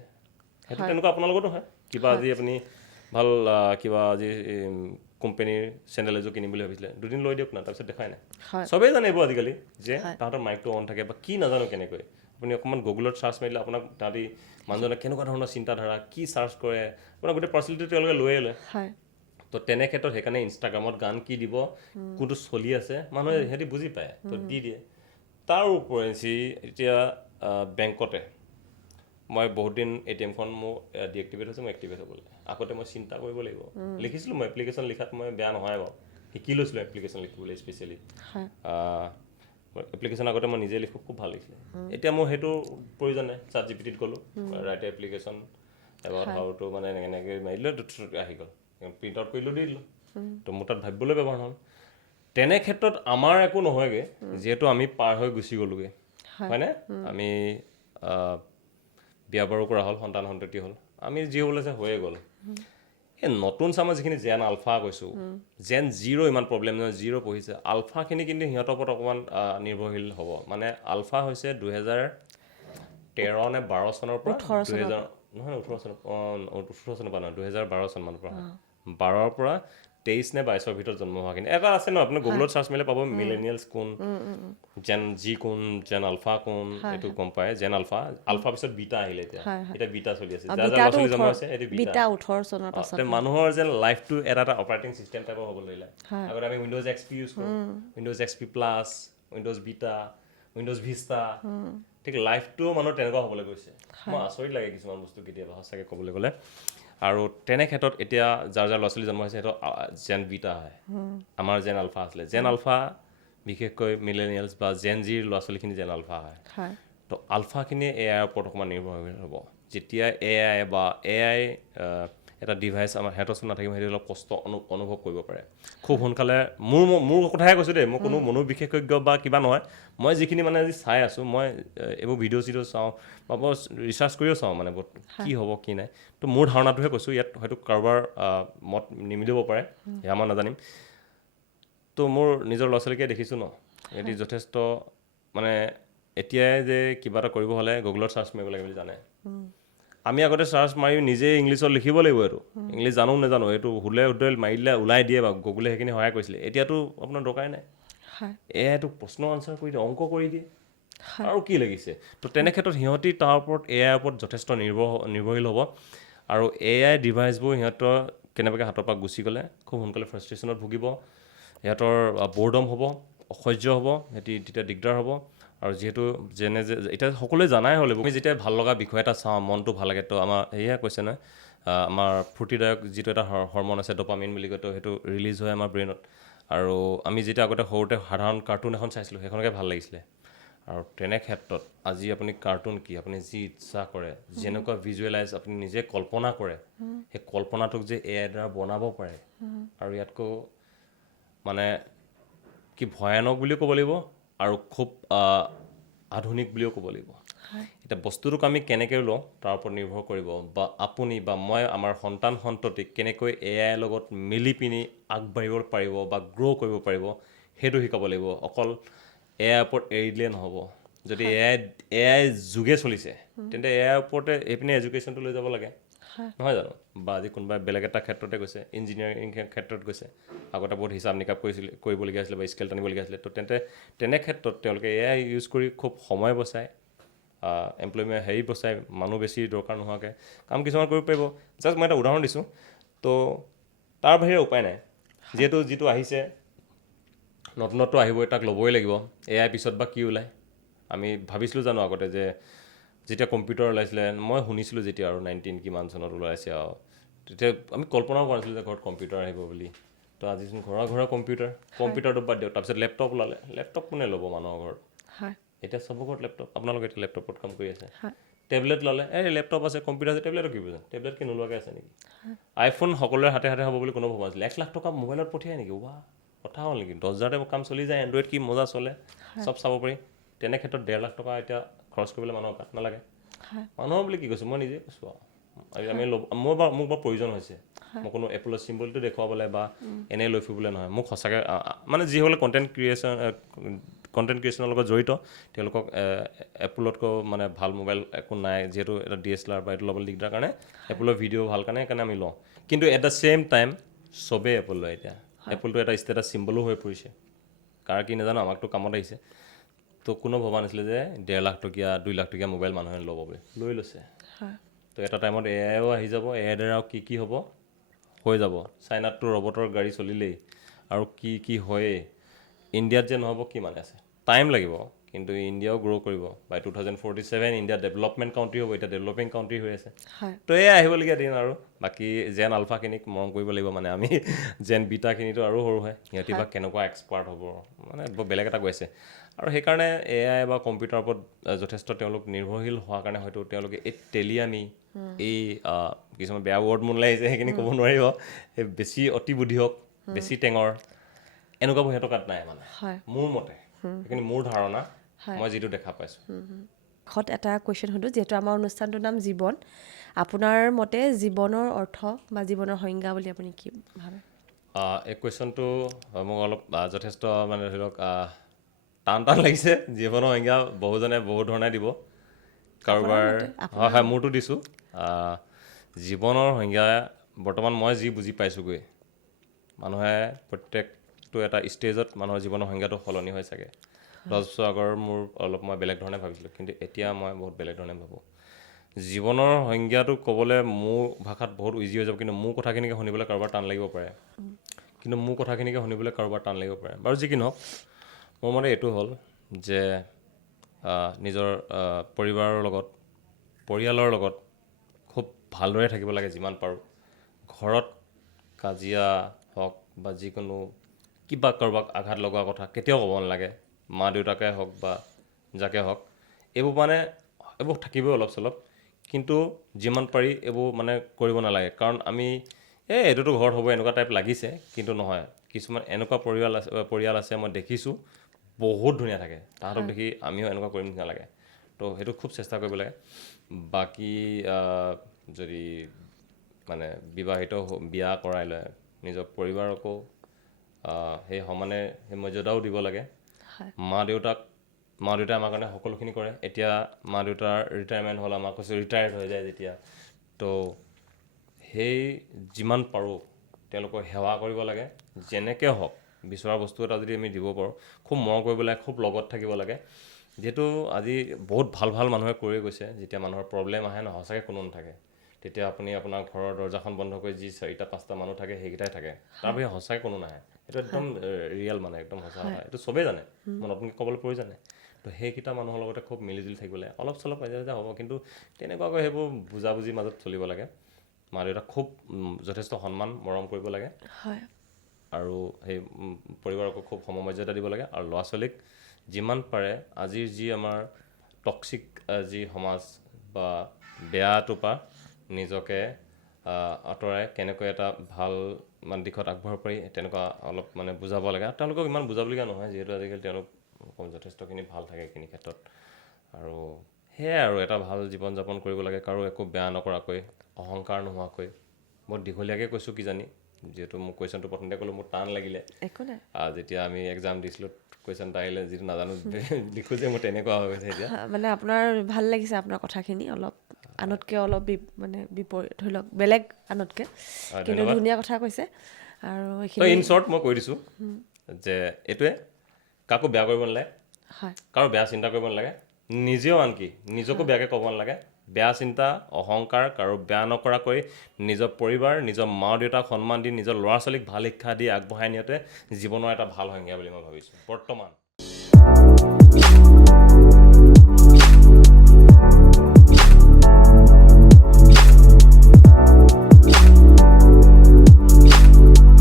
সেইটো তেনেকুৱা আপোনাৰ লগতো হয় কিবা আজি আপুনি ভাল কিবা আজি কোম্পানীৰ চেণ্ডেল এযোৰ কিনিম বুলি ভাবিছিলে দুদিন লৈ দিয়ক না তাৰপিছত দেখাই নাই হয় চবেই জানিব আজিকালি যে তাহাঁতৰ মাইকটো অন থাকে বা কি নাজানো কেনেকৈ আপুনি অকণমান গুগলত চাৰ্চ মাৰিলে আপোনাক তাহাঁতি মানুহজনে কেনেকুৱা ধৰণৰ চিন্তাধাৰা কি চাৰ্চ কৰে আপোনাৰ গোটেই পাৰ্চনেলিটি তেওঁলোকে লৈয়ে লয় হয় তো তেনে ক্ষেত্ৰত সেইকাৰণে ইনষ্টাগ্ৰামত গান কি দিব কোনটো চলি আছে মানুহে সিহঁতি বুজি পায় তো দি দিয়ে তাৰ উপৰিঞ্চি এতিয়া বেংকতে মই বহুত দিন ATM-খন মোৰ ডিএক্টিভেট হৈছে মই এক্টিভেট হ'বলৈ আগতে মই চিন্তা কৰিব লাগিব লিখিছিলোঁ মই এপ্লিকেশ্যন লিখাত মই বেয়া নহয় বাৰু শিকি লৈছিলোঁ এপ্লিকেশ্যন লিখিবলৈ স্পেচিয়েলি এপ্লিকেশ্যন আগতে মই নিজে লিখোঁ খুব ভাল লিখিছিলোঁ এতিয়া মোৰ সেইটো প্ৰয়োজন নাই ChatGPT-ত গ'লোঁ ৰাইট এপ্লিকেশ্যন এবাৰ হাউটো মানে এনেকৈ মাৰিলোঁ আহি গ'ল প্ৰিণ্ট আউট কৰিলোঁ দি দিলোঁ তো মোৰ তাত ভাবিবলৈ ব্যৱহাৰ নহ'ল তেনে ক্ষেত্ৰত আমাৰ একো নহয়গৈ যিহেতু আমি পাৰ হৈ গুচি গ'লোগৈ হয়নে আমি বিয়া বাৰু কৰা হ'ল সন্তান সন্ততি হ'ল আমি যি হ'বলৈ আছে হৈয়ে গ'ল এই নতুন চামৰ যিখিনি জেন আলফা কৈছোঁ জেন জিৰ' ইমান প্ৰব্লেম নহয় জিৰ' পঢ়িছে আলফাখিনি কিন্তু সিহঁতৰ ওপৰত অকণমান নিৰ্ভৰশীল হ'ব মানে আলফা হৈছে 2013 নে 12 চনৰ পৰা 2000 নহয় 18 চনৰ 18 চনৰ পৰা নহয় 2012 চনমানৰ পৰা 12ৰ পৰা 23 নে 22ৰ ভিতৰত জন্ম হোৱাখিনি এটা আছে ন আপুনি গুগলত চাৰ্চ মাৰিলে পাব মিলেনিয়েলছ কোন জেন জি কোন জেন আলফা কোন এইটো গম পায় জেন আলফা আলফা পিছত বিটা আহিলে এতিয়া বিটা চলি আছে যাৰ যাৰ ল'ৰা ছোৱালী জন্ম হৈছে এইটো বিটা 18 চনৰ পাছত মানুহৰ যেন লাইফটো এটা অপাৰেটিং চিষ্টেম টাইপৰ হ'ব ধৰিলে আগতে আমি উইণ্ড'জ XP ইউজ কৰোঁ windows XP plus windows beta windows vista ঠিক লাইফটোও মানুহৰ তেনেকুৱা হ'বলৈ গৈছে মই আচৰিত লাগে কিছুমান বস্তু কেতিয়াবা সঁচাকৈ ক'বলৈ গ'লে আৰু তেনে ক্ষেত্ৰত এতিয়া যাৰ যাৰ ল'ৰা ছোৱালী জন্ম হৈছে সেইটো জেন বিটা হয় আমাৰ জেন আলফা আছিলে জেন আলফা বিশেষকৈ মিলেনিয়েলছ বা জেন জিৰ ল'ৰা ছোৱালীখিনি জেন আলফা হয় তো আলফাখিনিয়ে AIৰ ওপৰত অকণমান নিৰ্ভৰশীল হ'ব যেতিয়া AI বা AI এটা ডিভাইচ আমাৰ সিহঁতৰ ওচৰত নাথাকিব সেইটো অলপ কষ্ট অনুভৱ কৰিব পাৰে খুব সোনকালে মোৰ কথাহে কৈছোঁ দেই মই কোনো মনোবিশেষজ্ঞ বা কিবা নহয় মই যিখিনি মানে আজি চাই আছোঁ মই এইবোৰ ভিডিঅ' চিডিঅ' চাওঁ বা মই ৰিচাৰ্চ কৰিও চাওঁ মানে কি হ'ব কি নাই তো মোৰ ধাৰণাটোহে কৈছোঁ ইয়াত হয়তো কাৰোবাৰ মত নিমিলিব পাৰে সেয়া মই নাজানিম তো মোৰ নিজৰ ল'ৰা ছোৱালীকে দেখিছোঁ ন সিহঁতি যথেষ্ট মানে এতিয়াই যে কিবা এটা কৰিব হ'লে গুগলত চাৰ্চ মাৰিব লাগে বুলি জানে আমি আগতে চাৰ্চ মাৰি নিজে ইংলিছত লিখিব লাগিব এইটো ইংলিছ জানো নাজানো এইটো হুলে মাৰিলে ওলাই দিয়ে বা গুগলে সেইখিনি সহায় কৰিছিলে এতিয়াতো আপোনাৰ দৰকাৰে নাই এয়াইতো প্ৰশ্ন আনচাৰ কৰি দিয়ে অংক কৰি দিয়ে আৰু কি লাগিছে তো তেনে ক্ষেত্ৰত সিহঁতি তাৰ ওপৰত AI ওপৰত যথেষ্ট নিৰ্ভৰশীল হ'ব আৰু AI ডিভাইচবোৰ সিহঁতৰ কেনেবাকৈ হাতৰ পৰা গুচি গ'লে খুব সোনকালে ফ্ৰাষ্ট্ৰেশ্যনত ভুগিব সিহঁতৰ বৰডম হ'ব অসহ্য হ'ব সিহঁতি তেতিয়া দিগদাৰ হ'ব আৰু যিহেতু এতিয়া সকলোৱে জানাই হ'ল আমি যেতিয়া ভাল লগা বিষয় এটা চাওঁ মনটো ভাল লাগে তো আমাৰ সেয়ে কৈছে নহয় আমাৰ ফূৰ্তিদায়ক যিটো এটা হৰমন আছে ডপামিন বুলি কয় তো সেইটো ৰিলিজ হয় আমাৰ ব্ৰেইনত আৰু আমি যেতিয়া আগতে সৰুতে সাধাৰণ কাৰ্টুন এখন চাইছিলোঁ সেইখনকে ভাল লাগিছিলে আৰু তেনে ক্ষেত্ৰত আজি আপুনি কাৰ্টুন কি আপুনি যি ইচ্ছা কৰে যেনেকুৱা ভিজুৱেলাইজ আপুনি নিজে কল্পনা কৰে সেই কল্পনাটোক যে AI দ্বাৰা বনাব পাৰে আৰু ইয়াতকৈ মানে কি ভয়ানক বুলিও ক'ব লাগিব আৰু খুব আধুনিক বুলিও ক'ব লাগিব এতিয়া বস্তুটোক আমি কেনেকৈ লওঁ তাৰ ওপৰত নিৰ্ভৰ কৰিব বা আপুনি বা মই আমাৰ সন্তান সন্ততিক কেনেকৈ AI লগত মিলি পিনি আগবাঢ়িব পাৰিব বা গ্ৰ' কৰিব পাৰিব সেইটো শিকাব লাগিব অকল AI ওপৰত এৰি দিলে নহ'ব যদি AI যুগে চলিছে তেন্তে AI ওপৰতে এইপিনে এডুকেশ্যনটো লৈ যাব লাগে নহয় জানো বা আজি কোনোবাই বেলেগ এটা ক্ষেত্ৰতে গৈছে ইঞ্জিনিয়াৰিং ক্ষেত্ৰত গৈছে আগতে বহুত হিচাপ নিকাপ কৰিবলগীয়া আছিলে বা স্কেল টানিবলগীয়া আছিলে তো তেনে ক্ষেত্ৰত তেওঁলোকে AI ইউজ কৰি খুব সময় বচায় এমপ্লয়মেণ্ট বচায় মানুহ বেছি দৰকাৰ নোহোৱাকৈ কাম কিছুমান কৰিব পাৰিব জাষ্ট মই এটা উদাহৰণ দিছোঁ তো তাৰ বাহিৰে উপায় নাই যিহেতু যিটো আহিছে নতুনত্ব আহিবই তাক ল'বই লাগিব AI পিছত বা কি ওলায় আমি ভাবিছিলোঁ জানো আগতে যে যেতিয়া কম্পিউটাৰ ওলাইছিলে মই শুনিছিলোঁ যেতিয়া আৰু 19 কিমান চনত ওলাইছে আৰু তেতিয়া আমি কল্পনাও কৰা নাছিলোঁ যে ঘৰত কম্পিউটাৰ আহিব বুলি তো আজিচোন ঘৰে কম্পিউটাৰটো বাদ দিয়ক তাৰপিছত লেপটপ ওলালে লেপটপ কোনে ল'ব মানুহৰ ঘৰত এতিয়া চবৰ ঘৰত লেপটপ আপোনালোকে এতিয়া লেপটপত কাম কৰি আছে টেবলেট ল'লে লেপটপ আছে কম্পিউটাৰ আছে টেবলেটৰ কি বুজে টেবলেট কি নোলোৱাকৈ আছে নেকি আইফোন সকলোৰে হাতে হাতে হ'ব বুলি কোনো ভবা নাছিলে 1 লাখ টকা মোবাইলত পঠিয়াই নেকি ৱা কথা হ'ল নেকি 10,000 কাম চলি যায় এণ্ড্ৰইড কি মজা চলে চব চাব পাৰি তেনে ক্ষেত্ৰত 1.5 লাখ টকা এতিয়া খৰচ কৰিবলৈ মানুহৰ গাত নালাগে মানুহৰ বুলি কি কৈছোঁ মই নিজে কৈছোঁ আৰু আমি মোক বাৰু প্ৰয়োজন হৈছে মই কোনো এপলৰ চিম্বলটো দেখুৱাবলৈ বা এনেই লৈ ফুৰিবলৈ নহয় মোক সঁচাকৈ মানে যিসকলে কণ্টেণ্ট ক্ৰিয়েশ্যনৰ লগত জড়িত তেওঁলোকক এপলতকৈ মানে ভাল মোবাইল একো নাই যিহেতু এটা DSLR বা এইটো ল'বলৈ দিগদাৰ কাৰণে এপলৰ ভিডিঅ' ভাল কাৰণে সেইকাৰণে আমি লওঁ কিন্তু এট দ্য ছেইম টাইম চবেই এপল লয় এতিয়া এপলটো এটা ষ্টেটাছ চিম্বলো হৈ পৰিছে কাৰ কি নাজানো আমাকতো কামত আহিছে তো কোনো ভবা নাছিলে যে 1.5 লাখ টকীয়া 2 লাখ টকীয়া মোবাইল মানুহে ল'ব বুলি লৈ লৈছে তো এটা টাইমত AIও আহি যাব AI দ্বাৰাও কি হ'ব হৈ যাব চাইনাততো ৰবটৰ গাড়ী চলিলেই আৰু কি হয়েই ইণ্ডিয়াত যে নহ'ব কি মানে আছে টাইম লাগিব কিন্তু ইণ্ডিয়াও গ্ৰ' কৰিব বাই 2047 ইণ্ডিয়া ডেভেলপমেণ্ট কাউণ্ট্ৰি হ'ব এতিয়া ডেভেলপিং কাউণ্ট্ৰি হৈ আছে তো এয়া আহিবলগীয়া দিন আৰু বাকী জেন আলফাখিনিক মৰম কৰিব লাগিব মানে আমি জেন বিটাখিনিতো আৰু সৰু হয় সিহঁতি বা কেনেকুৱা এক্সপাৰ্ট হ'ব মানে বেলেগ এটা গৈছে আৰু সেইকাৰণে AI বা কম্পিউটাৰৰ ওপৰত যথেষ্ট তেওঁলোক নিৰ্ভৰশীল হোৱাৰ কাৰণে হয়তো তেওঁলোকে এই তেলিয়ামি এই কিছুমান বেয়া ৱৰ্ড মনলৈ আহিছে সেইখিনি ক'ব নোৱাৰিব সেই বেছি অতি বুদ্ধি হওক বেছি টেঙৰ এনেকুৱাবোৰ সিহঁতৰ গাত নাই মানে মোৰ মতে সেইখিনি মোৰ ধাৰণা মই যিটো দেখা পাইছোঁ এটা কুৱেশ্যন সুধোঁ যিহেতু আমাৰ অনুষ্ঠানটোৰ নাম জীৱন আপোনাৰ মতে জীৱনৰ অৰ্থ বা জীৱনৰ সংজ্ঞা বুলি আপুনি কি ভাবে এই কুৱেশ্যনটো মোক অলপ যথেষ্ট মানে ধৰি লওক টান লাগিছে জীৱনৰ সংজ্ঞা বহুজনে বহু ধৰণে দিব কাৰোবাৰ হয় মোৰতো দিছোঁ জীৱনৰ সংজ্ঞা বৰ্তমান মই যি বুজি পাইছোঁগৈ মানুহে প্ৰত্যেকটো এটা ষ্টেজত মানুহৰ জীৱনৰ সংজ্ঞাটো সলনি হয় চাগে 10 বছৰ আগৰ মই বেলেগ ধৰণে ভাবিছিলোঁ কিন্তু এতিয়া মই বহুত বেলেগ ধৰণে ভাবোঁ জীৱনৰ সংজ্ঞাটো ক'বলৈ মোৰ ভাষাত বহুত ইজি হৈ যাব কিন্তু মোৰ কথাখিনিকে শুনিবলৈ কাৰোবাৰ টান লাগিব পাৰে বাৰু যি কি নহওক মোৰ মতে এইটো হ'ল যে নিজৰ পৰিয়ালৰ লগত খুব ভালদৰে থাকিব লাগে যিমান পাৰোঁ ঘৰত কাজিয়া হওক বা যিকোনো কিবা কাৰোবাক আঘাত লগোৱা কথা কেতিয়াও ক'ব নালাগে মা দেউতাকে হওক বা যাকে হওক এইবোৰ থাকিবই অলপ চলপ কিন্তু যিমান পাৰি এইবোৰ মানে কৰিব নালাগে কাৰণ আমি এইটোতো ঘৰত হ'ব এনেকুৱা টাইপ লাগিছে কিন্তু নহয় কিছুমান এনেকুৱা পৰিয়াল আছে মই দেখিছোঁ বহুত ধুনীয়া থাকে তাহাঁতক দেখি আমিও এনেকুৱা কৰিম নালাগে তো সেইটো খুব চেষ্টা কৰিব লাগে বাকী যদি মানে বিয়া কৰাই লয় নিজৰ পৰিবাৰকো সেই সমানে সেই মৰ্যাদাও দিব লাগে মা দেউতাই আমাৰ কাৰণে সকলোখিনি কৰে এতিয়া মা দেউতাৰ ৰিটায়াৰমেণ্ট হ'ল আমাক কৈছে ৰিটায়াৰ্ড হৈ যায় যেতিয়া তো সেই যিমান পাৰোঁ তেওঁলোকক সেৱা কৰিব লাগে যেনেকৈ হওক বিচৰা বস্তু এটা যদি আমি দিব পাৰোঁ খুব মৰম কৰিব লাগে খুব লগত থাকিব লাগে যিহেতু আজি বহুত ভাল ভাল মানুহে কৰি গৈছে, যেতিয়া মানুহৰ প্ৰব্লেম আহে ন সঁচাকৈ কোনো নাথাকে, তেতিয়া আপুনি আপোনাৰ ঘৰৰ দৰ্জাখন বন্ধ কৰি যি 4-5টা মানুহ থাকে সেইকেইটাই থাকে, তাৰ বাহিৰে সঁচাকৈ কোনো নাহে। এইটো একদম ৰিয়েল, মানে একদম সঁচা কথা, এইটো চবেই জানে, মই নতুনকৈ ক'বলৈ প্ৰয়োজন নাই। তো সেইকেইটা মানুহৰ লগতে খুব মিলিজুলি থাকিব লাগে, অলপ চলপ মাজে মাজে হ'ব, কিন্তু তেনেকুৱাকৈ সেইবোৰ বুজাবুজিৰ মাজত চলিব লাগে। মা দেউতাক খুব যথেষ্ট সন্মান মৰম কৰিব লাগে, হয় আৰু সেই পৰিবাৰকো খুব সমমৰ্যাদা দিব লাগে, আৰু ল'ৰা ছোৱালীক যিমান পাৰে আজিৰ যি আমাৰ টক্সিক যি সমাজ বা বেয়াটোৰ পৰা নিজকে আঁতৰাই কেনেকৈ এটা ভাল মানে দিশত আগবঢ়াব পাৰি তেনেকুৱা অলপ মানে বুজাব লাগে। আৰু তেওঁলোকক ইমান বুজাবলগীয়া নহয়, যিহেতু আজিকালি তেওঁলোক যথেষ্টখিনি ভাল থাকে এইখিনি ক্ষেত্ৰত। আৰু সেয়াই আৰু এটা ভাল জীৱন যাপন কৰিব লাগে, কাৰো একো বেয়া নকৰাকৈ, অহংকাৰ নোহোৱাকৈ। বহুত দীঘলীয়াকৈ কৈছোঁ কিজানি, যিহেতু মোক কুৱেশ্যনটো প্ৰথমতে ক'লোঁ মোৰ টান লাগিলে। একো নাই। যেতিয়া আমি এক্সাম দিছিলোঁ কুৱেশ্যন এটা আহিলে যিটো নাজানো লিখোঁ যে মোৰ তেনেকুৱা হৈ গৈছে এতিয়া। মানে আপোনাৰ ভাল লাগিছে আপোনাৰ কথাখিনি, অলপ আনতকৈ অলপ মানে বিপৰীত, ধৰি লওক বেলেগ আনতকৈ, কিন্তু ধন্যবাদ। ধুনীয়া কথা কৈছে। আৰু তো এইখিনি ইন শ্বৰ্ট মই কৈ দিছোঁ যে এইটোৱে, কাকো বেয়া কৰিব নালাগে, হয় কাৰো বেয়া চিন্তা কৰিব নালাগে, নিজেও আনকি নিজকো বেয়াকৈ ক'ব নালাগে। বেয়া চিন্তা, অহংকাৰ কাৰো বেয়া নকৰাকৈ নিজৰ পৰিবাৰ, নিজৰ মা দেউতাক সন্মান দি, নিজৰ ল'ৰা ছোৱালীক ভাল শিক্ষা দি আগবঢ়াই নিয়াটোৱে জীৱনৰ এটা ভাল সংজ্ঞা বুলি মই ভাবিছোঁ বৰ্তমান।